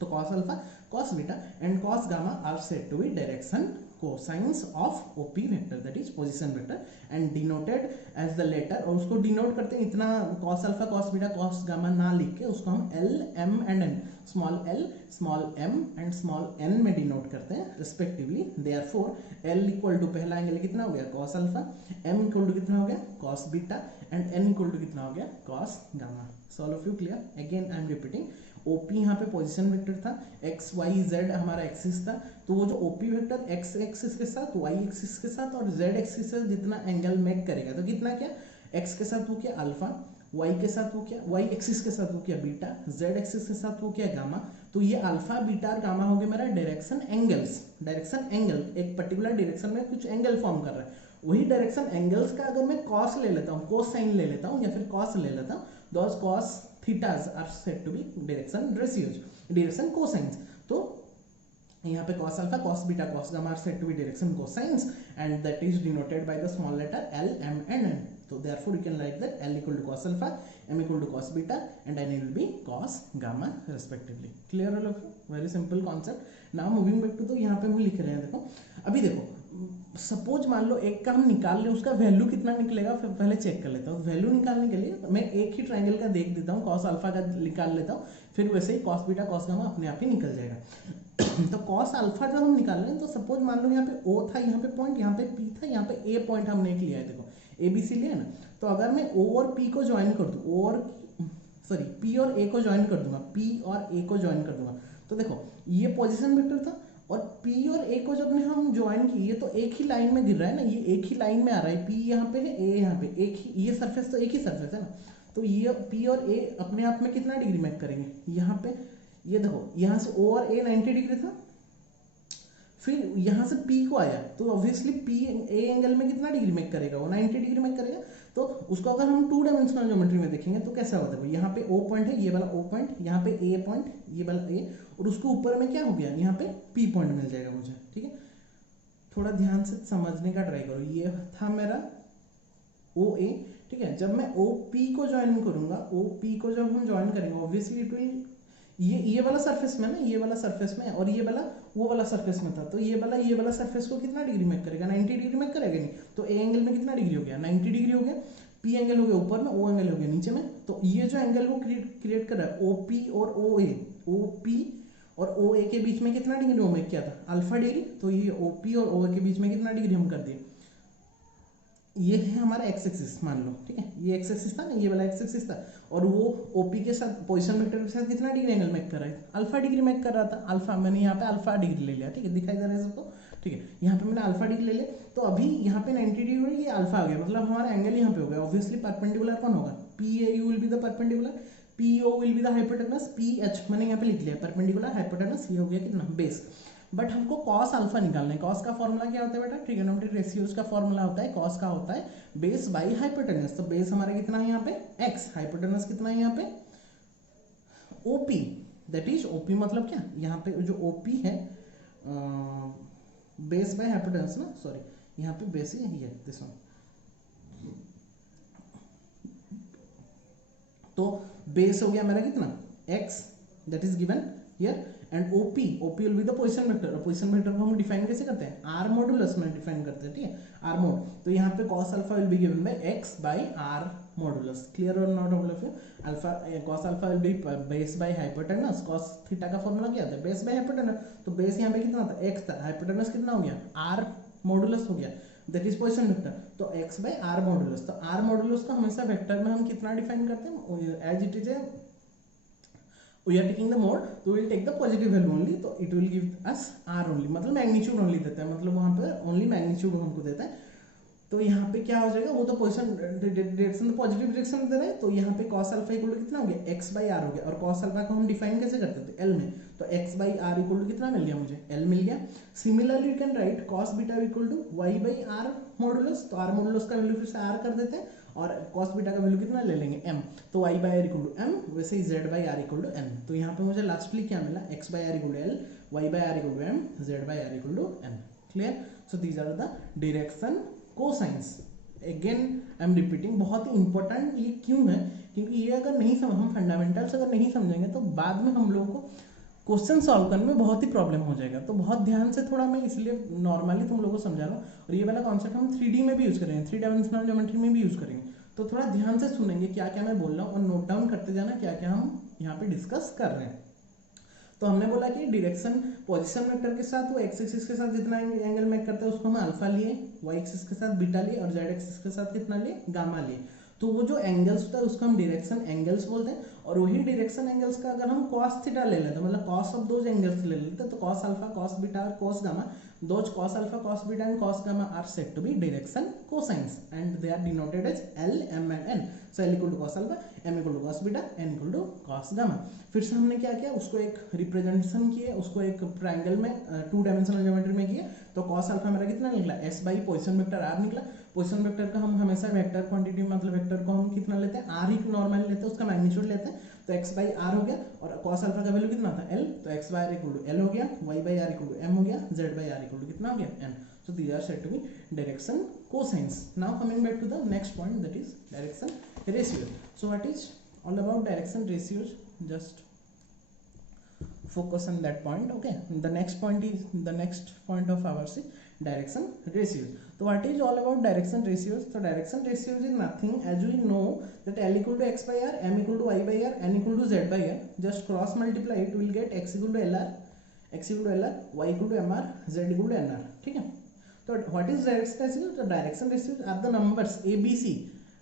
तो cos alpha, cos beta and cos gamma are said to be direction cosines of OP vector, that is position vector, and denoted as the latter। और उसको denote करते हैं, इतना cos alpha, cos beta, cos gamma ना लिख के उसको हम L, M and N, small l, small m and small n में डिनोट करते हैं respectively. Therefore L equal to पहला एंगल कितना हो गया, cos alpha, M equal to कितना हो गया, cos beta and n equal to कितना हो गया, cos gamma। So all of you clear? Again I am repeating, OP यहाँ पे पोजीशन वेक्टर था, x y z हमारा एक्सिस था, तो वो जो OP वेक्टर x एक्सिस के साथ, y एक्सिस के साथ और z एक्सिस से जितना एंगल मेक करेगा, तो कितना क्या, x के साथ वो क्या अल्फा, y के साथ वो क्या, y एक्सिस के साथ वो क्या बीटा, z एक्सिस के साथ वो क्या गामा। तो ये अल्फा बीटा और गामा हो गया मेरा डायरेक्शन एंगल्स। डायरेक्शन एंगल एक पर्टिकुलर डायरेक्शन में कुछ एंगल फॉर्म कर रहा है, वही डायरेक्शन एंगल्स का अगर मैं कॉस ले लेता हूँ, कोस साइन ले लेता हूँ या फिर कॉस ले लेता हूँ, those cos thetas are said to be direction ratios, direction cosines. तो यहाँ पे cos alpha, cos beta, cos gamma are said to be direction cosines and that is denoted by the small letter L, M and N. So therefore you can write that L equal to cos alpha, M equal to cos beta and N will be cos gamma respectively. Clear all of you? Very simple concept. Now moving back to, तो यहाँ पे हम लिख रहे हैं, देखो अभी देखो सपोज मान लो एक का हम निकाल ले, उसका वैल्यू कितना निकलेगा फिर पहले चेक कर लेता हूँ। वैल्यू निकालने के लिए मैं एक ही ट्रायंगल का देख देता हूँ, cos अल्फा का निकाल लेता हूँ, फिर वैसे ही cos बीटा cos गामा अपने आप ही निकल जाएगा। तो cos अल्फा जब हम निकाल रहे हैं तो सपोज मान लो यहाँ पे O था, यहाँ पे पॉइंट, यहाँ पे P था, यहाँ पे A पॉइंट हमने एक लिया है, देखो ABC लिया ना। तो अगर मैं O और P को ज्वाइन कर दूँ, O और सॉरी P और A को ज्वाइन कर दूंगा, P और A को ज्वाइन कर दूंगा, तो देखो ये पोजीशन वेक्टर था और P और A को जब हम ज्वाइन किए, ये तो एक ही लाइन में गिर रहा है ना, ये एक ही लाइन में आ रहा है, P यहाँ पे है, A यहाँ पे, एक ही ये सरफेस तो एक ही सरफेस है ना। तो ये P और A अपने आप में कितना डिग्री मेक करेंगे, यहाँ पे ये देखो यहाँ से O और A 90 डिग्री था, फिर यहाँ से P को आया तो ऑब्वियसली P A एंगल में कितना डिग्री मेक करेगा, वो 90 डिग्री मेक करेगा। तो उसको अगर हम 2 डायमेंशनल ज्योमेट्री में देखेंगे तो कैसा होता है, यहाँ पे O पॉइंट है, ये वाला O पॉइंट, यहाँ पे A पॉइंट, ये वाला A, और उसके ऊपर में क्या हो गया, यहाँ पे P पॉइंट मिल जाएगा मुझे, ठीक है। थोड़ा ध्यान से समझने का ट्राई करो, ये था मेरा OA, ठीक है। जब मैं OP को ज्वाइन करूंगा, OP को जब हम ज्वाइन करेंगे ऑब्वियसली इट विल, ये वाला सरफेस में ना, ये वाला सरफेस में और ये वाला वो वाला सरफेस में था, तो ये वाला सरफेस को कितना डिग्री मेक करेगा, 90 डिग्री मेक करेगा नहीं। तो ए एंगल में कितना डिग्री हो गया, 90 डिग्री हो गया, पी एंगल हो गया ऊपर में, ओ एंगल हो गया नीचे में। तो ये जो एंगल वो क्रिएट कर रहा है ओपी और ओ ए, ओपी और ओ ए के बीच में कितना डिग्री वो मेक किया था, अल्फा डिग्री। तो ये ओपी और ओ ए के बीच में कितना डिग्री हम कर दिए, ये है हमारा एक्स एक्सिस मान लो, ठीक है। ये एक्स एक्सिस था ना, ये वाला एक्स एक्सिस था, और वो ओपी के साथ पोजीशन वेक्टर के साथ कितना डिग्री एंगल मेक कर रहा है, अल्फा डिग्री मेक कर रहा था। अल्फा मैंने यहाँ पे अल्फा डिग्री ले लिया, ठीक है, दिखाई दे रहा है सबको, ठीक है। यहाँ पे मैंने अल्फा डिग्री ले लिया, तो अभी यहाँ पे 90 डिग्री ये अल्फा आ गया, मतलब हमारा एंगल यहाँ पे हो गया। ऑब्वियसली परपेंडिकुलर कौन होगा, P A you will be the perpendicular, P O will be the hypotenuse, P H मैंने यहाँ पे लिख लिया परपेंडिकुलर हाइपोटेनस, ये हो गया कितना बेस। बट हमको कॉस अल्फा निकालना है। कॉस का फॉर्मूला क्या होता है बेटा, ट्रिगोनोमेट्रिक रेशियोज का फॉर्मूला होता है, कॉस का होता है बेस बाई हाइपोटेनस। तो बेस हमारा कितना है यहाँ पे x, हाइपोटेनस कितना है यहाँ पे OP, दैट इज OP मतलब क्या, यहाँ पे जो OP है बेस बाई हाइपोटेनस ना, सॉरी यहाँ पे बेस ही है दिस वन। तो बेस हो गया मेरा कितना x, that is given here, and OP will be the position vector. और पोजीशन वेक्टर को हम डिफाइन कैसे करते हैं, आर मॉडुलस में डिफाइन करते हैं, ठीक है, आर मोड। तो यहाँ पे cos alpha will be given by x by r modulus. Clear or not all of you? Alpha cos alpha will be base by hypotenuse. cos theta का formula क्या था, बेस बाय हाइपोटेनस। तो base यहाँ पे कितना था, x था, hypotenuse कितना हो गया, r मॉडुलस हो गया, दैट इज पोजीशन वेक्टर। तो x बाय r मॉडुलस। तो r मॉडुलस को हमेशा वेक्टर में हम कितना डिफाइन करते हैं, as it is a we are taking the mode, तो we'll take the positive value only, तो it will give us r only, मतलब मैग्नीट्यूड ओनली देता है, मतलब वहां पे ओनली मैग्नीट्यूड हमको देता है। तो यहाँ पे क्या हो जाएगा, वो तो पोजीशन डायरेक्शन तो पॉजिटिव डायरेक्शन दे रहे हैं, तो यहाँ पे cos अल्फा इक्वल टू कितना हो गया, x बाई आर हो गया। और cos अल्फा को हम डिफाइन कैसे करते थे, l में, तो x by r equal to कितना मिल गया मुझे, l मिल गया। Similarly you can write cos beta equal to y by r modulus. तो r मॉडुलस का वैल्यू फिर से r कर देते हैं, और cos बीटा का वैल्यू कितना ले लेंगे, m। तो y by r equal to m, वैसे ही z by r equal to n। तो यहाँ पे मुझे लास्टली क्या मिला, x by r equal to l, y by r equal to m, z by r equal to n। Clear? So these are the direction cosines. Again I am repeating, बहुत ही important ये क्यों है, क्योंकि ये अगर नहीं समझ, हम फंडामेंटल्स अगर नहीं समझेंगे तो बाद में हम लोगों को क्वेश्चन सॉल्व करने में बहुत ही प्रॉब्लम हो जाएगा। तो बहुत ध्यान से थोड़ा मैं इसलिए नॉर्मली तुम लोगों को समझा रहा हूँ। और ये वाला कॉन्सेप्ट हम 3D में भी यूज करेंगे, 3 डायमेंशनल ज्योमेट्री में भी यूज करेंगे। तो थोड़ा ध्यान से सुनेंगे क्या क्या मैं बोल रहा हूँ, और नोट डाउन करते जाना क्या क्या हम यहाँ पे डिस्कस कर रहे हैं। तो हमने बोला कि डायरेक्शन पोजीशन वेक्टर के साथ वो एक्स एक्सिस के साथ जितना एंगल मेक करते हैं उसको हम अल्फा लिए, वाई एक्सिस के साथ बीटा लिए, और जेड एक्सिस के साथ कितना लिए, गामा लिए। तो वो जो एंगल्स होता है उसको हम डायरेक्शन एंगल्स बोलते हैं। और वही डायरेक्शन एंगल्स का अगर हम cos थीटा ले लेते, मतलब cos ऑफ दोज एंगल्स ले लेते, तो cos अल्फा, cos बीटा और cos gamma, those cos alpha, cos beta and cos gamma are said to be direction cosines, and they are denoted as L, M and N. So L equal to cos alpha, M equal to cos beta, N equal to cos gamma. फिर से हमने क्या किया, उसको एक representation किए, उसको एक ट्रायंगल में 2 डायमेंशनल ज्योमेट्री में किए। तो cos अल्फा मेरा कितना निकला, s by position vector r निकला। पोजीशन वेक्टर का हम हमेशा वेक्टर क्वांटिटी, मतलब वेक्टर को हम कितना लेते हैं, r ही नॉर्मली लेते हैं, उसका मैग्नीट्यूड लेते हैं। तो x बाई आर हो गया, और cos अल्फा का वैल्यू कितना था, l, तो x by r equal to l हो गया, y by r equal to m हो गया, z by r equal to कितना हो गया, n। So these are said to be direction cosines. Now coming back to the next point, that is direction ratios. So what is all about direction ratios? Just focus on that point. Okay, the next point is, the next point of ours is direction ratios. So what is all about direction ratios? So direction ratios is nothing, as we know that L equal to x by r, m equal to y by r, n equal to z by r. Just cross multiply it, we will get x equal to lr, x equal to lr, y equal to mr, z equal to nr. ठीक है? तो what is direction ratios? The direction ratios are the numbers a b c.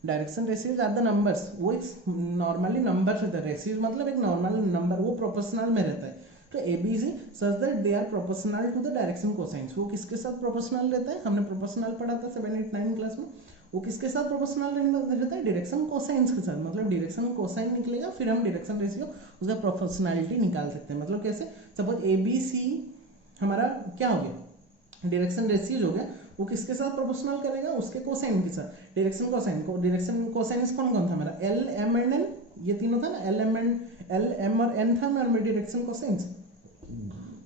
Direction ratios are the numbers, वो normally numbers होता है, ratios मतलब एक normal number, वो proportional में रहता है। तो A B C such that they are proportional to the direction cosines. वो किसके साथ प्रोपोर्शनल रहता है, हमने प्रोपोर्शनल पढ़ा था 7, 8, 9 क्लास में। वो किसके साथ प्रोपोर्शनल रहता है, डायरेक्शन कोसाइंस के साथ। मतलब डायरेक्शन कोसाइन निकलेगा, फिर हम डायरेक्शन रेशियो उसका प्रोपोर्शनलिटी निकाल सकते हैं। मतलब कैसे, सपोज ए बी सी हमारा क्या हो गया, डायरेक्शन रेशियोज हो गया, वो किसके साथ प्रोपोर्शनल करेगा, उसके कोसाइन के साथ। डायरेक्शन कोसाइन को, डायरेक्शन कोसाइंस कौन कौन था हमारा, एल, एम एंड एन, ये तीनों था ना, एल, एम और एन था हमारे डायरेक्शन कोसाइंस।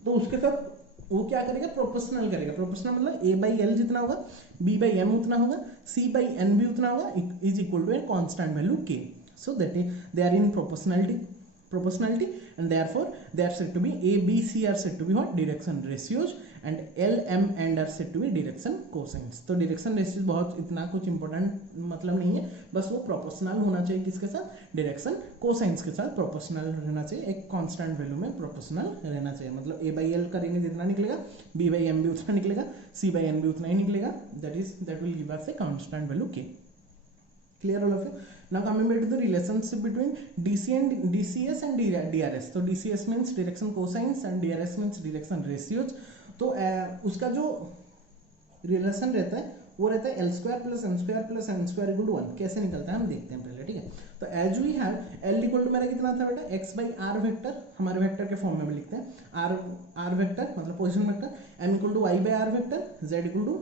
तो उसके साथ वो क्या करेगा, प्रोपोर्शनल करेगा। प्रोपोर्शनल मतलब ए बाई एल जितना होगा, बी बाई एम उतना होगा, सी बाई एन भी उतना होगा, is equal to a constant value k. So that they are in proportionality and therefore they are said to be a b c are said to be what, direction ratios, and l m and are said to be direction cosines. तो direction ratios बहुत इतना कुछ important मतलब नहीं है, बस वो proportional होना चाहिए किसके साथ, direction cosines के साथ proportional रहना चाहिए, एक constant value में proportional रहना चाहिए। मतलब a by l करेंगे जितना निकलेगा, b by m भी उतना निकलेगा, c by n भी उतना ही निकलेगा, that will give us a constant value k. Clear all of you? Now coming back to the relationship between DCS and DRS. तो DCS means direction cosines and DRS means direction ratios. तो उसका जो relation रहता है वो रहता है L square plus n square plus n square equal to 1। कैसे निकलता है हम देखते हैं पहले, ठीक है। तो as we have L equal to मेरा कितना था बेटा, x बाई आर वेक्टर, हमारे वेक्टर के फॉर्म में भी लिखते हैं, आर वेक्टर मतलब position vector, m equal to y by r vector, z equal to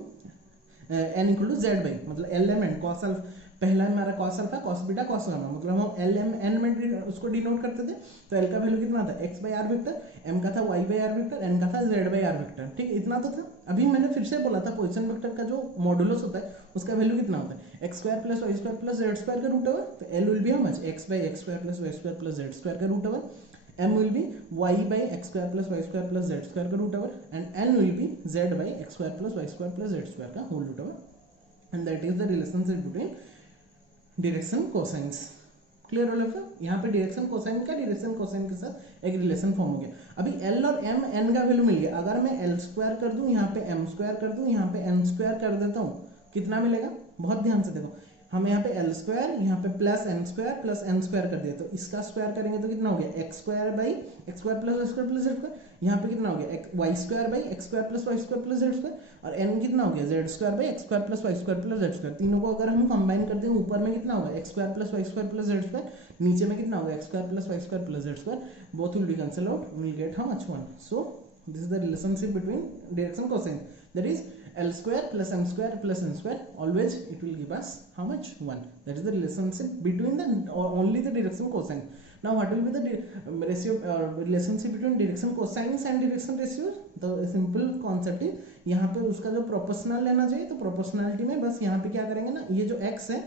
n equal to z by, मतलब l m n cos alpha, पहला हमारा cos alpha, cos beta, cos gamma, मतलब हम एल एम एन में उसको denote करते थे। तो एल का वैल्यू कितना था, x by r vector, m का था y by r vector, n का था z बाई आर वेक्टर, ठीक, इतना तो था। अभी मैंने फिर से बोला था पोजीशन वेक्टर का जो मॉडुलस होता है उसका वैल्यू कितना होता है, x square plus y square plus z square का रूट ओवर। तो l will be how much, x by x square plus y square plus z square का root over. m will be y by x square plus y square plus z square का root over and n will be z by x square plus y square plus z square का whole root over and that is the relationship between direction cosines. Clear हो गया? यहाँ पे direction cosine का direction cosine के साथ एक relation form हो गया. अभी l और m n का वैल्यू मिल गया. अगर मैं l स्क्वायर कर दूं, यहाँ पे m स्क्वायर कर दूं, यहाँ पे n स्क्वायर कर देता हूँ, कितना मिलेगा? बहुत ध्यान से देखो, हम यहाँ पे l स्क्वायर, यहाँ पे प्लस n स्क्वायर कर दिया, तो इसका स्क्वायर करेंगे तो कितना हो गया? x square by x square plus y square plus z square. यहाँ पे कितना हो गया? y square by x square plus y square plus z square. और n कितना हो गया? z square by x square plus y square plus z square. तीनों को अगर हम कंबाइन कर दें, ऊपर में कितना होगा? X square plus y square plus z square, नीचे में कितना होगा? X square plus y square plus z square. Both will be cancel out, will get how much? 1. So this is the relationship between direction cosine, that is l square plus m square plus n square, always it will give us how much? 1. That is the relationship between the only the direction cosine. Now what will be the ratio relationship between direction cosines and direction ratios? The simple concept is, यहाँ पे उसका जो proportional लेना चाहिए, तो proportionality में बस यहाँ पे क्या करेंगे ना, ये जो x है,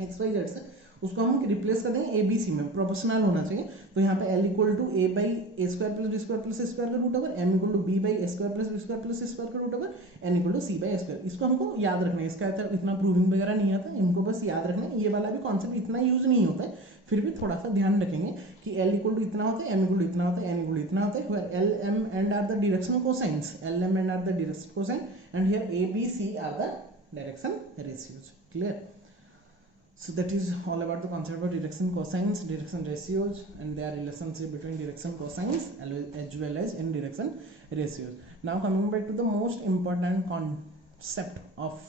एक्स वाई जेड से, उसको हम रिप्लेस कर देंगे ए बी सी में. प्रोपोर्शनल होना चाहिए, तो यहाँ पे l equal to a by a square plus b square plus a square का root over, m equal to b by a square plus b square plus a square का root over, n equal to c by a square. इसको हमको याद रखना है. इसका इतना proving वगैरह नहीं आता, इनको बस याद रखना है. ये वाला भी कॉन्सेप्ट इतना यूज नहीं होता है, फिर भी थोड़ा सा ध्यान रखेंगे कि l इक्वल टू इतना होता है, m इक्वल टू इतना होता है, n इक्वल टू इतना होता है. Where l m and are the direction cosines, l m and are the direction cosine, and here a b c are the direction ratios. Clear? So that is all about the concept of direction cosines, direction ratios, and their relationship between direction cosines as well as in direction ratios. Now coming back to the most important concept of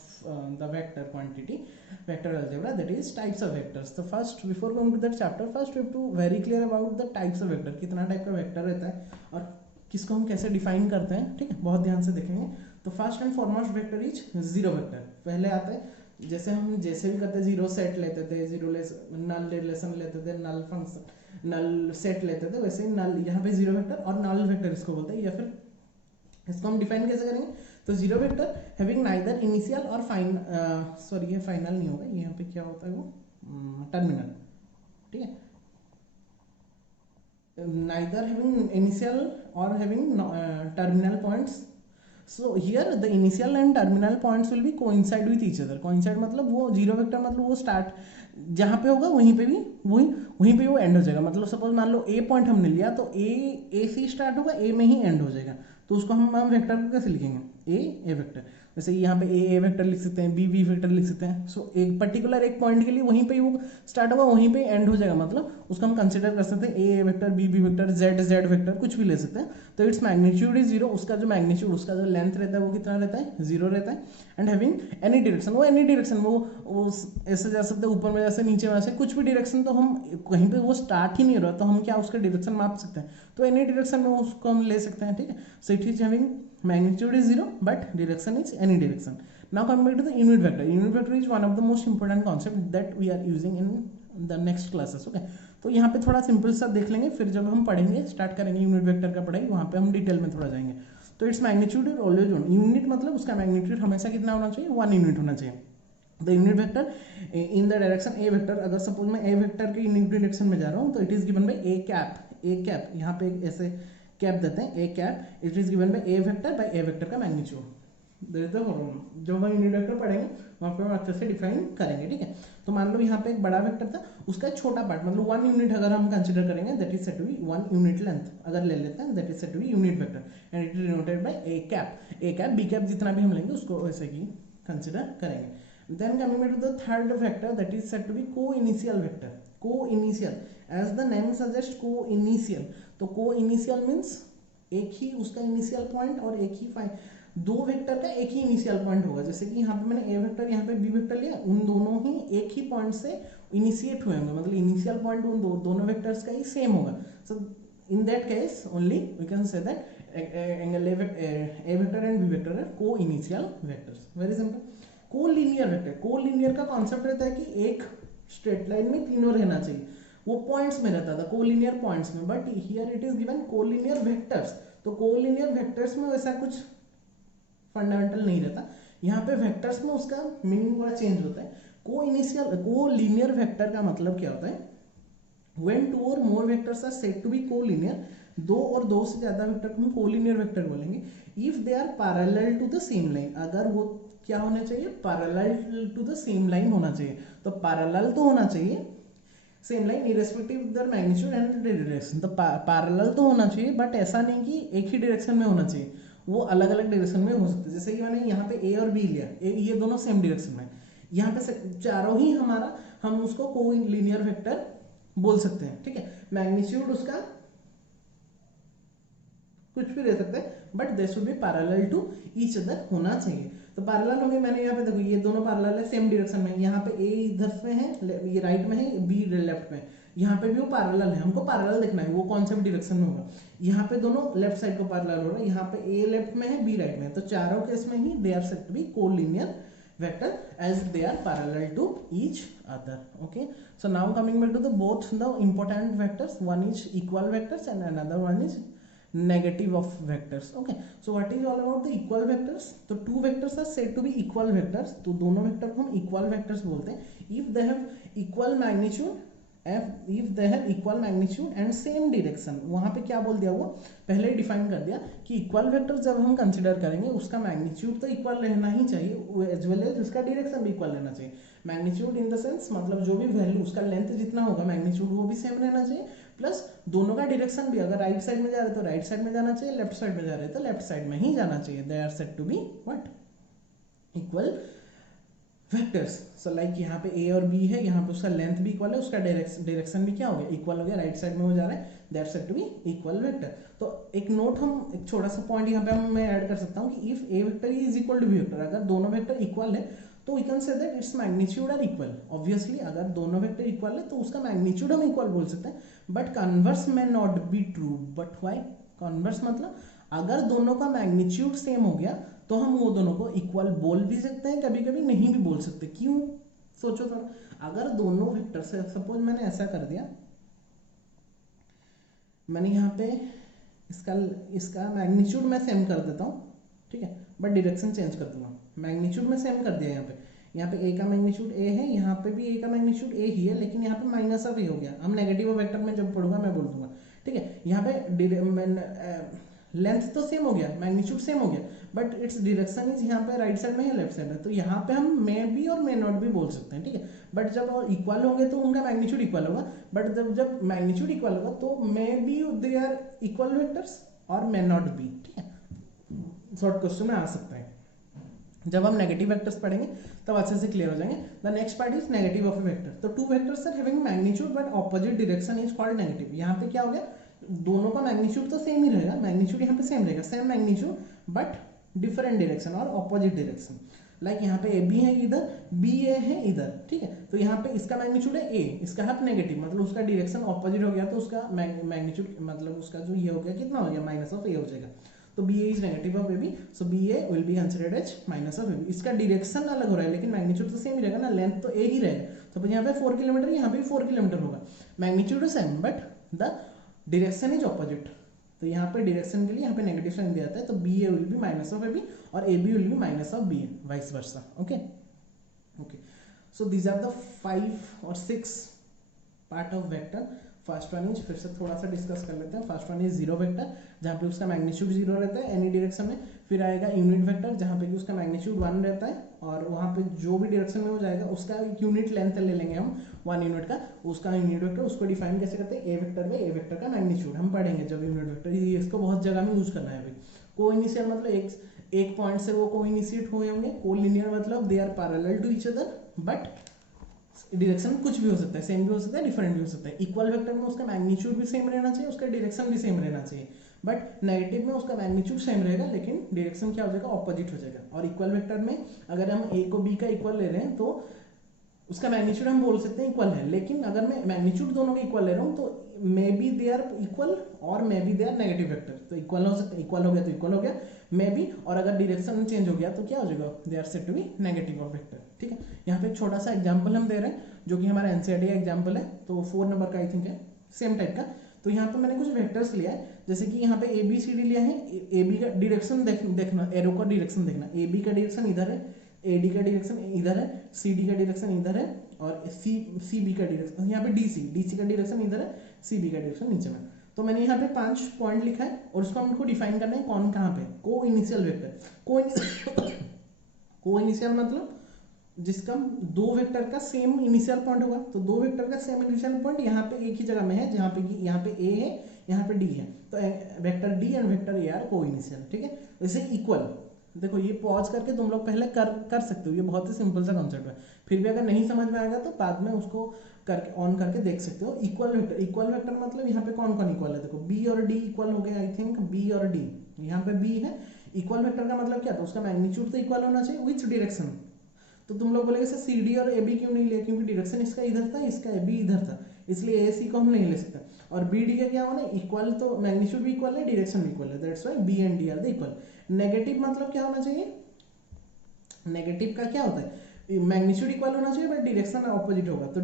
the vector quantity, vector algebra, that is types of vectors. So first, before going to that chapter, first we have to very clear about the types of vector. कितना type का vector रहता है और किसको हम कैसे define करते हैं, ठीक है, बहुत ध्यान से देखेंगे. तो first and foremost vector is zero vector. पहले आता है, जैसे हम जैसे भी करते, जीरो सेट लेते थे, जीरो नल रिलेशन लेते थे, नल फंक्शन, नल सेट लेते थे, वैसे ही नल, यहाँ पे जीरो वेक्टर और नल वेक्टर इसको बोलते हैं. या फिर इसको हम डिफाइन कैसे करेंगे? तो zero vector having neither initial और सॉरी ये फाइनल नहीं होगा, यहाँ पे क्या होता है वो टर्मिनल, ठीक है, नाइदर हैविंग इनिशियल और having terminal points. So here the initial and terminal points will be coincide with each other. Coincide मतलब वो जीरो वेक्टर मतलब वो स्टार्ट जहाँ पे होगा वहीं पे भी वहीं पे वो एंड हो जाएगा. मतलब सपोज मान लो ए पॉइंट हमने लिया, तो ए से स्टार्ट होगा, ए में ही एंड हो जाएगा. तो उसको हम वेक्टर को कैसे लिखेंगे? ए वेक्टर. जैसे यहाँ पे ए वेक्टर लिख सकते हैं, बी वेक्टर लिख सकते हैं. सो एक पर्टिकुलर एक पॉइंट के लिए वहीं पे वो स्टार्ट होगा, वहीं पे एंड हो जाएगा. मतलब उसको हम कंसिडर कर सकते हैं a vector, b vector, z vector, कुछ भी ले सकते हैं. तो इट्स मैग्नीट्यूड इज जीरो. उसका जो मैग्नीट्यूड, उसका जो लेंथ रहता है वो कितना रहता है? जीरो रहता है. एंड हैविंग एनी डायरेक्शन, वो एनी डायरेक्शन, वो ऐसे जा सकते हैं, ऊपर में जैसे नीचे में से कुछ भी डायरेक्शन. तो हम कहीं पे वो स्टार्ट ही नहीं हो रहा, तो हम क्या उसका डायरेक्शन माप सकते हैं? तो एनी डायरेक्शन में उसको हम ले सकते हैं, ठीक है. सो it is having magnitude is zero but direction is any direction. Now coming back to the unit vector. Unit vector is one of the most important concept that we are using in the next classes. Okay, तो यहाँ पे थोड़ा simple सा देख लेंगे, फिर जब हम पढ़ेंगे, स्टार्ट करेंगे यूनिट वेक्टर का पढ़ाई, वहाँ पे हम डिटेल में थोड़ा जाएंगे. तो its magnitude is always one. Unit मतलब उसका मैग्नीट्यूड हमेशा कितना होना चाहिए? 1 यूनिट होना चाहिए. The unit vector in the direction a vector. अगर सपोज मैं ए वेक्टर के यूनिट डायरेक्शन में जा रहा हूँ, तो it is given by a cap. यहाँ पे ऐसे कैप देते हैं, a cap. It is given by a vector by a vector का मैग्नीट्यूड. जो हम यूनिट वेक्टर पढ़ेंगे वहाँ पे हम अच्छे से डिफाइन करेंगे, ठीक है. तो मान लो यहाँ पे एक बड़ा वेक्टर था, उसका छोटा पार्ट मतलब 1 यूनिट अगर हम कंसीडर करेंगे, that is said to be 1 unit length अगर ले लेते हैं, that is said to be unit vector and it is denoted by a cap. B cap जितना भी हम लेंगे उसको वैसे ही कंसीडर करेंगे. Then coming back to the third vector, that is said to be co-initial vector. Co-initial, as the name suggests, co-initial. तो co-initial means एक ही उसका इनिशियल पॉइंट और एक ही दो वेक्टर का एक ही इनिशियल पॉइंट होगा. जैसे कि यहाँ पे मैंने ए वेक्टर, यहाँ पे बी वेक्टर लिया, उन दोनों ही एक ही पॉइंट से इनिशिएट हुए होंगे, मतलब इनिशियल पॉइंट उन दोनों वेक्टर्स का ही सेम होगा. सो in that case only we can say that a vector and b vector are co-initial vectors. Very simple. Collinear vector, collinear का कॉन्सेप्ट रहता है कि एक स्ट्रेट लाइन में तीनों रहना चाहिए. वो पॉइंट्स में रहता था, कोलिनियर पॉइंट्स में, but here it is given collinear vectors. तो कोलिनियर वेक्टर्स में वैसा कुछ फंडामेंटल नहीं रहता. यहाँ पे वेक्टर्स में उसका मीनिंग थोड़ा चेंज होता है. कोलिनियर वेक्टर का मतलब क्या होता है? व्हेन 2 और more vectors are said to be collinear, 2 और 2 से ज्यादा वेक्टर को हम कोलिनियर वेक्टर बोलेंगे। If they are parallel to the same line, अगर वो क्या होना चाहिए, parallel to the same line होना चाहिए। तो पैरेलल तो होना चाहिए same line irrespective of their magnitude and direction. तो पैरेलल तो होना चाहिए, बट ऐसा नहीं कि एक ही डायरेक्शन में होना चाहिए, वो अलग अलग डायरेक्शन में हो सकते हैं। जैसे कि मैंने यहाँ पे ए और बी लिया, ये दोनों सेम डायरेक्शन में, यहाँ पे चारों ही हमारा, हम उसको कोलिनियर वेक्टर बोल सकते हैं, ठीक है। मैग्नीट्यूड उसका कुछ भी रह सकता है, but they should be parallel to each other होना चाहिए। तो पैरेलल होंगे, मैंने यहाँ पे देखो ये दोनों पैरेलल है सेम डायरेक्शन में, यहाँ पे ए इधर में है, ये राइट में है, बी लेफ्ट में, यहाँ पे भी वो पैरेलल है, हमको पैरेलल देखना है वो कौन से डायरेक्शन में होगा। यहाँ पे दोनों लेफ्ट साइड को पैरेलल हो रहा है, यहाँ पे ए लेफ्ट में है, बी राइट में है, तो चारों केस में ही they are said to be collinear vector as they are parallel to each other. Okay, so now coming back to the both the important vectors, one is equal vectors and another one is negative of vectors. Okay, so what is all about the equal vectors? तो two vectors are said to be equal vectors, तो दोनों vector को हम equal vectors बोलते हैं if they have equal magnitude, if they have equal magnitude and same direction। वहां पे क्या बोल दिया, वो पहले ही डिफाइन कर दिया कि इक्वल वेक्टर जब हम कंसिडर करेंगे उसका मैग्नीट्यूड तो इक्वल रहना ही चाहिए, एज वेल एज उसका डायरेक्शन भी इक्वल रहना चाहिए। मैग्नीट्यूड इन द सेंस मतलब जो भी वैल्यू उसका लेंथ जितना होगा मैग्नीट्यूड वो भी सेम रहना चाहिए, प्लस दोनों का डायरेक्शन भी, अगर राइट साइड में जा रहे तो राइट साइड में जाना चाहिए, लेफ्ट साइड में जा रहे तो लेफ्ट साइड में ही जाना चाहिए। They are said to be what, equal vectors. So like यहाँ पे ए और बी है, यहाँ पे उसका लेंथ भी इक्वल है, उसका डायरेक्शन भी क्या हो गया, इक्वल हो गया, राइट साइड में वो जा रहा है, that said to be equal vector. तो एक नोट, हम एक छोटा सा पॉइंट यहाँ पे मैं ऐड कर सकता हूँ कि if a vector is equal to B vector, अगर दोनों वेक्टर इक्वल है तो we can say that its magnitude are equal. Obviously अगर दोनों वेक्टर इक्वल है तो उसका मैग्नीट्यूड हम इक्वल बोल सकते हैं, बट कन्वर्स में not be true. But why converse, मतलब अगर दोनों का मैग्नीट्यूड सेम हो गया तो हम वो दोनों को इक्वल बोल भी सकते हैं, कभी कभी नहीं भी बोल सकते। क्यों, सोचो थोड़ा। अगर दोनों वेक्टर से, सपोज मैंने ऐसा कर दिया, मैंने यहाँ पे इसका मैग्नीट्यूड मैं सेम कर देता हूँ, ठीक है, बट डायरेक्शन चेंज कर दूंगा। मैग्नीट्यूड में सेम कर दिया, यहाँ पे ए का मैग्नीट्यूड ए है, यहाँ पे भी ए का मैग्नीट्यूड ए ही है, लेकिन यहाँ पे माइनस ऑफ ए हो गया। हम नेगेटिव वेक्टर में जब पढ़ूंगा मैं बोल दूंगा, ठीक है। यहाँ पे लेंथ तो सेम हो गया, मैग्नीट्यूड सेम हो गया, बट इट्स डायरेक्शन इज यहाँ पे राइट साइड में है लेफ्ट साइड में, तो यहाँ पे हम मे बी और मे नॉट भी बोल सकते हैं, ठीक है। बट जब इक्वल होंगे तो उनका मैग्नीट्यूड इक्वल होगा, बट जब मैग्नीट्यूड इक्वल होगा तो may be they are equal vectors और मे नॉट बी, ठीक है। शॉर्ट क्वेश्चन में आ सकता है। जब हम नेगेटिव वेक्टर्स पढ़ेंगे तब अच्छे से क्लियर हो जाएंगे। The next part is negative of a vector. तो two vectors are having magnitude but opposite direction is called negative. यहाँ पे क्या हो गया, दोनों का मैग्नीट्यूड तो सेम ही रहेगा, मैग्नीट्यूड यहाँ पे सेम रहेगा, same magnitude but different direction और ऑपोजिट डायरेक्शन। लाइक यहाँ पे ए बी है इधर, बी ए है इधर, ठीक है। तो यहाँ पे इसका मैग्नीट्यूड है ए, इसका है नेगेटिव, मतलब उसका डायरेक्शन ऑपोजिट हो गया, तो उसका मैग्नीट्यूड मतलब उसका जो ये हो गया कितना हो गया, माइनस ऑफ ए हो जाएगा। तो B a is negative of A b, so b A will be considered as minus of A b. इसका डायरेक्शन अलग हो रहा है लेकिन मैग्नीट्यूड तो सेम ही रहेगा ना, लेंथ तो ए ही रहेगा। तो यहाँ पे 4 किलोमीटर, यहाँ पे 4 किलोमीटर होगा, magnitude same but the direction is opposite. तो यहाँ पे डायरेक्शन के लिए यहाँ पे नेगेटिव साइन दिया जाता है, तो B A will be minus of A B और A B will be minus of B A, vice versa. Okay okay, so these are the 5 और 6 part of vector. First one is, फिर से थोड़ा सा डिस्कस कर लेते हैं। First one is zero vector, जहाँ पे उसका मैग्नीट्यूड 0 रहता है एनी डायरेक्शन में। फिर आएगा यूनिट वेक्टर, जहाँ पे कि उसका मैग्नीट्यूड 1 रहता है और वहाँ पे जो भी डायरेक्शन में हो जाएगा उसका एक यूनिट लेंथ ले लेंगे हम 1 यूनिट का, उसका यूनिट वेक्टर। उसको डिफाइन कैसे करते हैं, ए वेक्टर में ए वेक्टर का मैग्नीट्यूड हम पढ़ेंगे जब यूनिट वेक्टर। इसको बहुत जगह में यूज करना है अभी। को इनिशियल मतलब एक पॉइंट से वो को इनिशिएट हुए होंगे। को लिनियर मतलब they are parallel to each other, but direction कुछ भी हो सकता है, सेम भी हो सकता है, डिफरेंट भी हो सकता है। इक्वल वेक्टर में उसका मैग्नीट्यूड भी सेम रहना चाहिए, उसका डायरेक्शन भी सेम रहना चाहिए, बट नेगेटिव में उसका मैग्नीट्यूड सेम रहेगा लेकिन डायरेक्शन क्या हो जाएगा, ऑपोजिट हो जाएगा। और इक्वल वेक्टर में अगर हम ए को बी का इक्वल ले रहे हैं तो उसका मैग्नीट्यूड हम बोल सकते हैं इक्वल है, लेकिन अगर मैं मैग्नीट्यूड दोनों के इक्वल ले रहा हूँ तो may be they are equal और may be they are negative vector. तो इक्वल हो सकता है, इक्वल हो गया तो इक्वल हो गया मे बी, और अगर डायरेक्शन चेंज हो गया तो क्या हो जाएगा, they are said to be negative of vector. ठीक है, यहाँ पे एक छोटा सा एग्जाम्पल हम दे रहे हैं जो कि हमारा एनसीईआरटी का एग्जाम्पल है, तो 4 नंबर का आई थिंक है, सेम टाइप का। तो यहाँ पे मैंने कुछ वेक्टर्स लिया है, जैसे कि यहाँ पे ए बी सी डी लिया है। ए बी का डायरेक्शन देखना, एरो का डायरेक्शन देखना। ए बी का डायरेक्शन इधर है, ए डी का डायरेक्शन इधर है, सी डी का डायरेक्शन इधर है, और सी बी का डायरेक्शन यहाँ पे डी सी का डायरेक्शन इधर है, सी बी का डायरेक्शन नीचे में। तो मैंने यहाँ पे 5 पॉइंट लिखा है और उसको हमको डिफाइन करना है कौन कहाँ पे। को इनिशियल वेक्टर, को इनिशियल मतलब जिसका दो वेक्टर का सेम इनिशियल पॉइंट होगा। तो दो वेक्टर का सेम इनिशियल पॉइंट यहाँ पे एक ही जगह में है, जहाँ पे यहाँ पे ए है, यहाँ पे डी है, तो vector D and vector A R को इनिशियल, ठीक है। वैसे इक्वल, देखो ये पॉज करके तुम लोग पहले कर सकते हो, ये बहुत ही सिंपल सा कॉन्सेप्ट है। फिर भी अगर नहीं समझ में आएगा तो बाद में उसको करके ऑन करके देख सकते हो। इक्वल वेक्टर मतलब यहाँ पे कौन कौन इक्वल है, देखो बी और डी इक्वल हो गए, आई थिंक बी और डी, यहाँ पे बी है। इक्वल वेक्टर का मतलब क्या था, उसका मैग्नीट्यूड तो इक्वल होना चाहिए, विच डायरेक्शन। तो तुम लोग बोलेगे सर सी डी और ए बी क्यों नहीं लिया, क्योंकि डायरेक्शन इसका इधर था, इसका ए बी इधर था, इसलिए ए सी को हम नहीं ले सकते। और बी डी का क्या होना, इक्वल, तो मैग्नीट्यूड भी इक्वल है, डायरेक्शन भी इक्वल है, that's why b and d are the equal. Negative मतलब क्या होना चाहिए, नेगेटिव का क्या होता है, मैग्नीट्यूड इक्वल होना चाहिए बट डायरेक्शन ऑपोजिट होगा। तो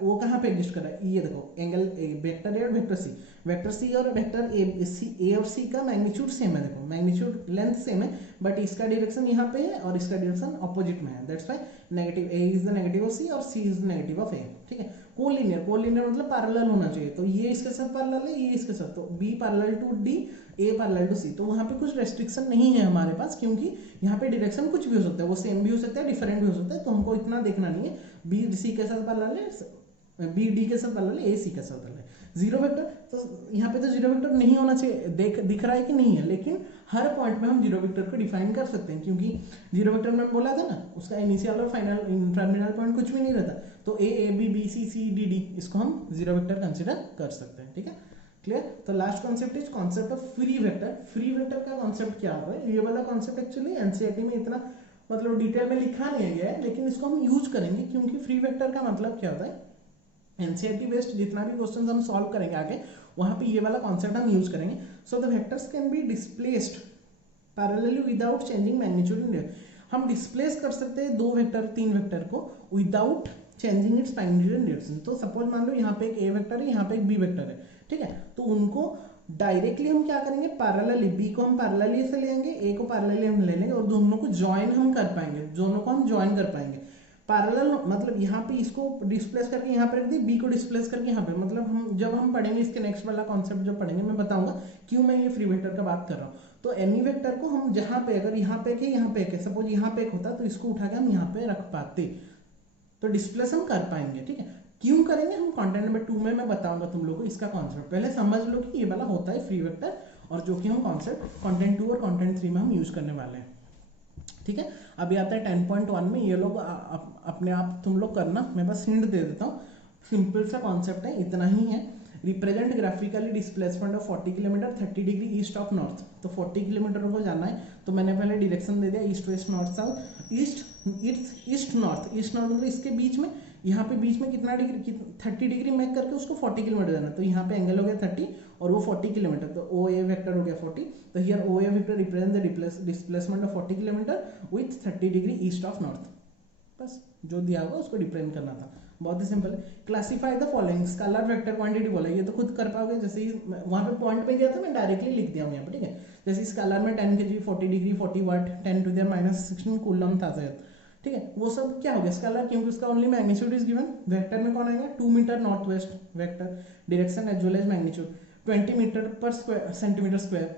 वो कहाँ पे एग्जिस्ट कर रहा है, ये देखो एंगल वेक्टर ए और वेक्टर सी और वेक्टर ए और सी का मैग्नीट्यूड सेम है, देखो मैग्नीट्यूड लेंथ सेम है, बट इसका डायरेक्शन यहाँ पे है और इसका डायरेक्शन ऑपोजिट में है, that's why negative A is the negative of C और C is the negative of A, ठीक है। कोलिनियर मतलब पैरेलल होना चाहिए, तो ये इसके साथ पैरेलल है, ये इसके साथ, तो B parallel to D, A parallel to C. तो वहाँ पे कुछ रेस्ट्रिक्शन नहीं है हमारे पास, क्योंकि यहाँ पे डायरेक्शन कुछ भी हो सकता है, वो सेम भी हो सकता है, डिफरेंट भी हो सकता है, तो हमको इतना देखना नहीं है। बी सी के साथ पैरेलल है, बी डी के साथ पैरेलल है, ए सी के साथ पैरेलल है। जीरो वेक्टर, तो यहाँ पे तो जीरो वेक्टर नहीं होना चाहिए, दिख रहा है कि नहीं है, लेकिन हर पॉइंट में हम जीरो वेक्टर को डिफाइन कर सकते हैं, क्योंकि जीरो वेक्टर में बोला था ना, उसका इनिशियल और फाइनल टर्मिनल पॉइंट कुछ भी नहीं रहता। तो ए b b c c d d, इसको हम जीरो वेक्टर कंसिडर कर सकते हैं, ठीक है, क्लियर। तो last concept is concept of free vector. Free vector का कॉन्सेप्ट क्या होता है, ये वाला कॉन्सेप्ट एक्चुअली एनसीईआरटी में इतना मतलब डिटेल में लिखा नहीं गया है, लेकिन इसको हम यूज करेंगे, क्योंकि फ्री वेक्टर का मतलब क्या होता है, एनसीईआरटी बेस्ड जितना भी क्वेश्चन हम सॉल्व करेंगे आगे, वहां पे ये वाला कॉन्सेप्ट हम यूज करेंगे। So the vectors can be displaced parallelly without changing magnitude. हम डिस्प्लेस कर सकते हैं दो वेक्टर, तीन वेक्टर को without changing its magnitude and direction. तो सपोज मान लो यहाँ पे एक ए वेक्टर है, यहाँ पे एक बी वेक्टर है, ठीक है। तो उनको डायरेक्टली हम क्या करेंगे, पैरेलली, बी को हम पैरेलली से लेंगे, ए को पैरेलली हम ले लेंगे, और दोनों को ज्वाइन हम कर पाएंगे, दोनों को हम ज्वाइन कर पाएंगे। पैरेलल मतलब यहाँ पे इसको डिस्प्लेस करके यहाँ पे रख दी, बी को डिस्प्लेस करके यहाँ पे, मतलब हम जब हम पढ़ेंगे इसके नेक्स्ट वाला कॉन्सेप्ट जब पढ़ेंगे, मैं बताऊंगा क्यों मैं ये फ्री वेक्टर का बात कर रहा हूँ। तो एनी वेक्टर को हम जहाँ पे, अगर यहाँ पे एक है, यहाँ पे एक है, सपोज यहाँ पे एक होता तो इसको उठा के हम यहाँ पे रख पाते, तो डिस्प्लेस हम कर पाएंगे, ठीक है। क्यों करेंगे हम कंटेंट नंबर 2 में मैं बताऊंगा तुम लोगों को इसका कॉन्सेप्ट। पहले समझ लो कि ये वाला होता है फ्री वेक्टर, और जो कि हम कॉन्सेप्ट कंटेंट 2 और कंटेंट 3 में हम यूज करने वाले हैं, ठीक है। अभी आता है 10.1 में, ये लोग अपने आप तुम लोग करना, मैं बस हिंट दे देता हूँ, सिंपल सा कॉन्सेप्ट है, इतना ही है। Represent graphically displacement of 40 kilometre 30 degree east of north. तो 40 किलोमीटर को जाना है, तो मैंने पहले डायरेक्शन दे दिया, east west north south, east north मतलब इसके बीच में, यहाँ पे बीच में कितना डिग्री, 30 डिग्री मेक करके उसको 40 किलोमीटर जाना। तो यहाँ पे एंगल हो गया 30 और वो 40 किलोमीटर, तो ओ ए वेक्टर हो गया 40। तो here o a vector represent the displacement of 40 kilometre with 30 degree east of north. बस जो दिया होगा उसको रिप्रेजेंट करना था, बहुत ही सिंपल है। Classify the following, scalar vector quantity बोला, ये तो खुद कर पाओगे, जैसे वहां पे पॉइंट पे गया था, मैं डायरेक्टली लिख दिया हूँ यहाँ पे, ठीक है। जैसे स्केलर में 10 kg 40 degree 40 watt 10 to the -16 coulomb था शायद, ठीक है। वो सब क्या हो गया स्केलर, क्योंकि उसका only magnitude is given. Vector में कौन आएगा, 2 metre north west vector, direction as well as magnitude 20 metre per centimetre square,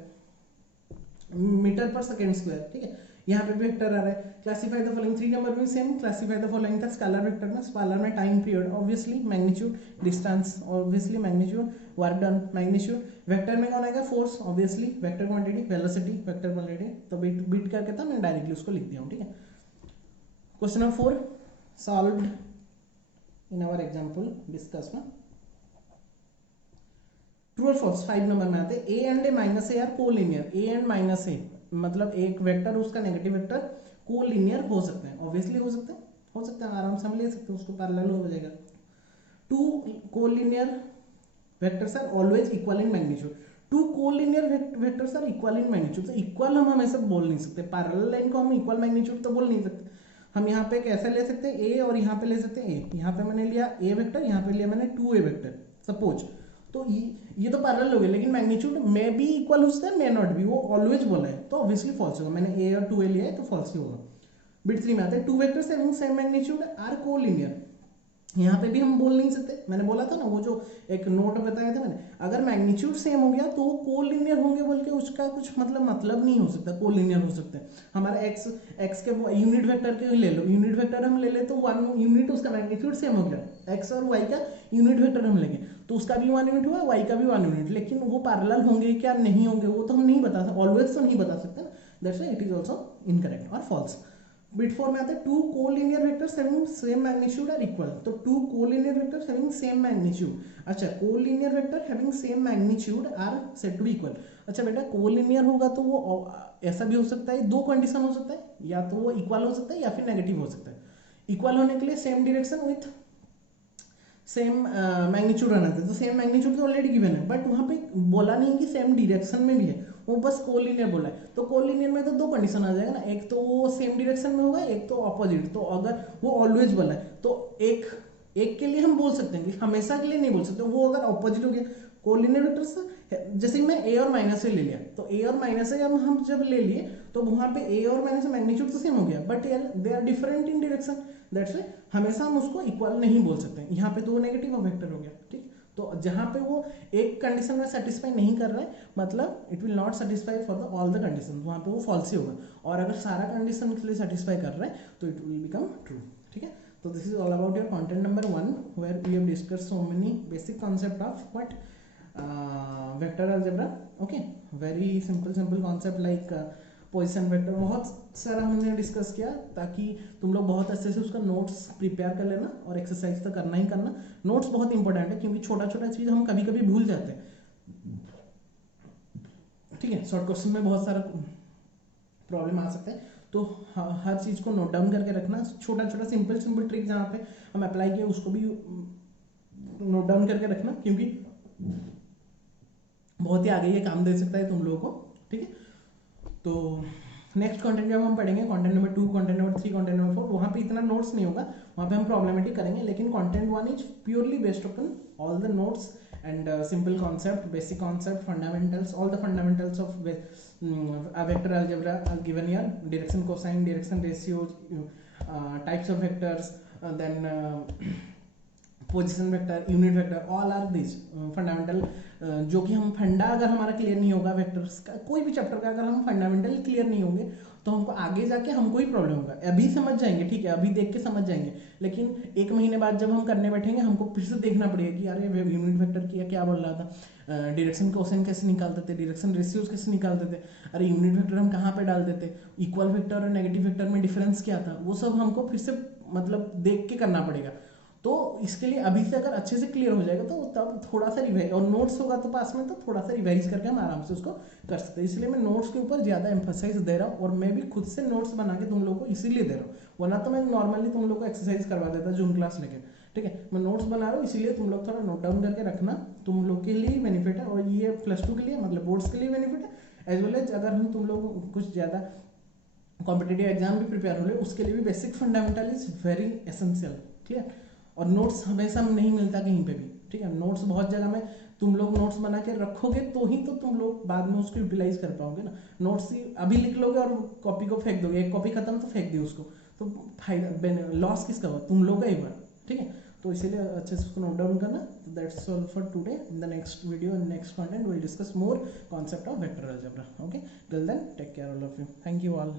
metre per second square, ठीक है। यहाँ पे भी वेक्टर आ रहा है। क्लासिफाई द फॉलोइंग, 3 नंबर भी सेम, क्लासिफाई द फॉलोइंग था स्केलर वेक्टर में। स्केलर में time period obviously, magnitude distance obviously magnitude, work done magnitude. Vector में कौन आएगा, force obviously, vector quantity velocity vector quantity. तो बीट करके था, मैं डायरेक्टली उसको लिख दिया हूँ, ठीक है। Question number 4 solved in our example discuss में। ट्रू और फॉल्स 5 नंबर में आते हैं। A and A minus A are collinear, A and minus A मतलब एक वेक्टर उसका नेगेटिव वेक्टर कोलिनियर हो सकते हैं, ऑब्वियसली हो सकते हैं, आराम से हम ले सकते हैं, उसको पैरेलल हो जाएगा। 2 collinear vectors are always equal in magnitude, 2 collinear vectors are equal in magnitude. तो इक्वल हम हमेशा बोल नहीं सकते, पैरेलल लाइन को हम इक्वल मैग्नीट्यूड तो बोल नहीं सकते। हम यहाँ पे कैसे ले सकते हैं, ए और यहाँ पे ले सकते हैं ए, यहाँ पे मैंने लिया ए वेक्टर, यहाँ पे लिया मैंने 2a वेक्टर सपोज, तो ये तो पैरेलल हो गया, लेकिन मैग्नीट्यूड में भी इक्वल हो सकता है, मे नॉट भी, वो ऑलवेज बोला है, तो ऑब्वियसली फॉल्स होगा। मैंने ए और 2a लिया है तो फॉल्स ही होगा। बिट 3 में आते हैं, two vectors having same magnitude are collinear. यहाँ पे भी हम बोल नहीं सकते, मैंने बोला था ना वो जो एक नोट बताया था मैंने, अगर मैग्नीट्यूड सेम हो गया तो वो कोलिनियर होंगे बोल के उसका कुछ मतलब नहीं हो सकता, कोलिनियर हो सकते हैं। हमारा एक्स के यूनिट वेक्टर के ले लो, यूनिट वेक्टर हम ले ले तो 1 यूनिट उसका मैग्नीट्यूड सेम हो गया, एक्स और वाई का यूनिट वेक्टर हम लेंगे तो उसका भी 1 यूनिट हुआ, वाई का भी 1 यूनिट, लेकिन वो पैरेलल होंगे क्या नहीं होंगे वो तो हम नहीं बता सकते, ऑलवेज तो नहीं बता सकते ना, that's why it is also incorrect और फॉल्स। बिट 4 में आता है two collinear vectors having same magnitude are equal, तो two collinear vectors having same magnitude, अच्छा collinear vector having same magnitude are said to be equal. अच्छा बेटा collinear होगा तो वो ऐसा भी हो सकता है, दो कंडीशन हो सकता है, या तो वो इक्वल हो सकता है या फिर नेगेटिव हो सकता है। इक्वल होने के लिए same direction with same magnitude रहना चाहिए, तो सेम मैग्नीट्यूड तो ऑलरेडी गिवन है, बट वहाँ पे बोला नहीं कि सेम डायरेक्शन में भी है, वो बस कोलिनियर बोला है। तो कोलिनियर में तो दो कंडीशन आ जाएगा ना, एक तो वो सेम डायरेक्शन में होगा, एक तो ऑपोजिट। तो अगर वो ऑलवेज बोला है तो एक के लिए हम बोल सकते हैं कि हमेशा के लिए नहीं बोल सकते, वो अगर ऑपोजिट हो गया कोलिनियर वेक्टर्स, जैसे कि मैं ए और माइनस ए ले लिया, तो ए और माइनस ए हम जब ले लिए तो वहाँ पे ए और माइनस मैग्नीट्यूड तो सेम हो गया, बट यार they are different in direction, that's why हमेशा हम उसको इक्वल नहीं बोल सकते। यहाँ पे दो नेगेटिव वेक्टर हो गया, ठीक। तो जहाँ पे वो एक कंडीशन में सेटिस्फाई नहीं कर रहा है, मतलब it will not satisfy for the all the condition, वहाँ पे वो फॉल्स ही होगा। और अगर सारा कंडीशन के लिए सेटिस्फाई कर रहा है तो इट विल बिकम ट्रू, ठीक है। तो this is all about your content number 1 where we have discussed so many basic concept of what vector algebra. Okay, very simple concept like position vector, बहुत सारा हमने डिस्कस किया ताकि तुम लोग बहुत अच्छे से उसका नोट्स प्रिपेयर कर लेना, और एक्सरसाइज तो करना ही करना। नोट्स बहुत इंपॉर्टेंट है क्योंकि छोटा छोटा चीज हम कभी कभी भूल जाते हैं, ठीक है। शॉर्ट क्वेश्चन में बहुत सारा प्रॉब्लम आ सकता है, तो हर चीज को नोट डाउन करके रखना, छोटा छोटा सिंपल ट्रिक जहाँ पे हम अप्लाई किए उसको भी नोट डाउन करके रखना, क्योंकि बहुत ही आगे ये काम दे सकता है तुम लोगों को, ठीक है। तो नेक्स्ट कंटेंट जब हम पढ़ेंगे content number 2, content number 3, content number 4, वहाँ पे इतना नोट्स नहीं होगा, वहाँ पे हम प्रॉब्लमेटिक करेंगे, लेकिन content 1 is purely based upon all the notes and simple concept, basic concept, fundamentals, all the fundamentals of vector algebra are given here. Direction, cosine, direction ratios, types of vectors, then position vector, unit vector, all are this fundamental, जो कि हम फंडा अगर हमारा clear नहीं होगा vectors का, कोई भी चैप्टर का अगर हम फंडामेंटल क्लियर नहीं होंगे तो हमको आगे जाके हमको ही प्रॉब्लम होगा। अभी समझ जाएंगे, ठीक है, अभी देख के समझ जाएंगे, लेकिन 1 महीने बाद जब हम करने बैठेंगे हमको फिर से देखना पड़ेगा कि यार ये यूनिट वेक्टर किया क्या बोल रहा था, डायरेक्शन कोसाइन कैसे निकालते थे, डायरेक्शन रेशियोज कैसे निकालते थे, अरे यूनिट वेक्टर हम कहाँ पे डालते थे, इक्वल वेक्टर और नेगेटिव वेक्टर में डिफरेंस क्या था, वो सब हमको फिर से मतलब देख के करना पड़ेगा। तो इसके लिए अभी से अगर अच्छे से क्लियर हो जाएगा तो तब थोड़ा सा रिवाइज, और नोट्स होगा तो पास में तो थोड़ा सा रिवाइज करके हम आराम से उसको कर सकते हैं। इसलिए मैं नोट्स के ऊपर ज़्यादा एम्फोसाइज दे रहा हूँ, और मैं भी खुद से नोट्स बना के तुम लोगों को इसीलिए दे रहा हूँ, वरना तो मैं नॉर्मली तुम लोग को एक्सरसाइज करवा देता जूम क्लास लेके, ठीक है। मैं नोट्स बना रहा हूँ इसीलिए तुम लोग थोड़ा नोट डाउन करके रखना, तुम लोग के लिए बेनिफिट है, और ये +2 के लिए मतलब बोर्ड्स के लिए बेनिफिट है, एज वेल एज अगर हम तुम लोग कुछ ज़्यादा कॉम्पिटेटिव एग्जाम भी प्रिपेयर हो रहे उसके लिए भी basic fundamental is very essential, clear. और नोट्स हमेशा नहीं मिलता कहीं पे भी, ठीक है। नोट्स बहुत जगह में तुम लोग नोट्स बना के रखोगे तो ही तो तुम लोग बाद में उसको यूटिलाइज कर पाओगे ना। नोट्स ही अभी लिख लोगे और कॉपी को फेंक दोगे, एक कॉपी खत्म तो फेंक दी उसको, तो फायदा लॉस किसका हुआ, तुम लोग का ही हुआ, ठीक है। तो इसीलिए अच्छे से उसको नोट डाउन करना। That's all for today. In the next video and next content will discuss more concept of vector algebra. Okay, till then take care all of you, thank you all.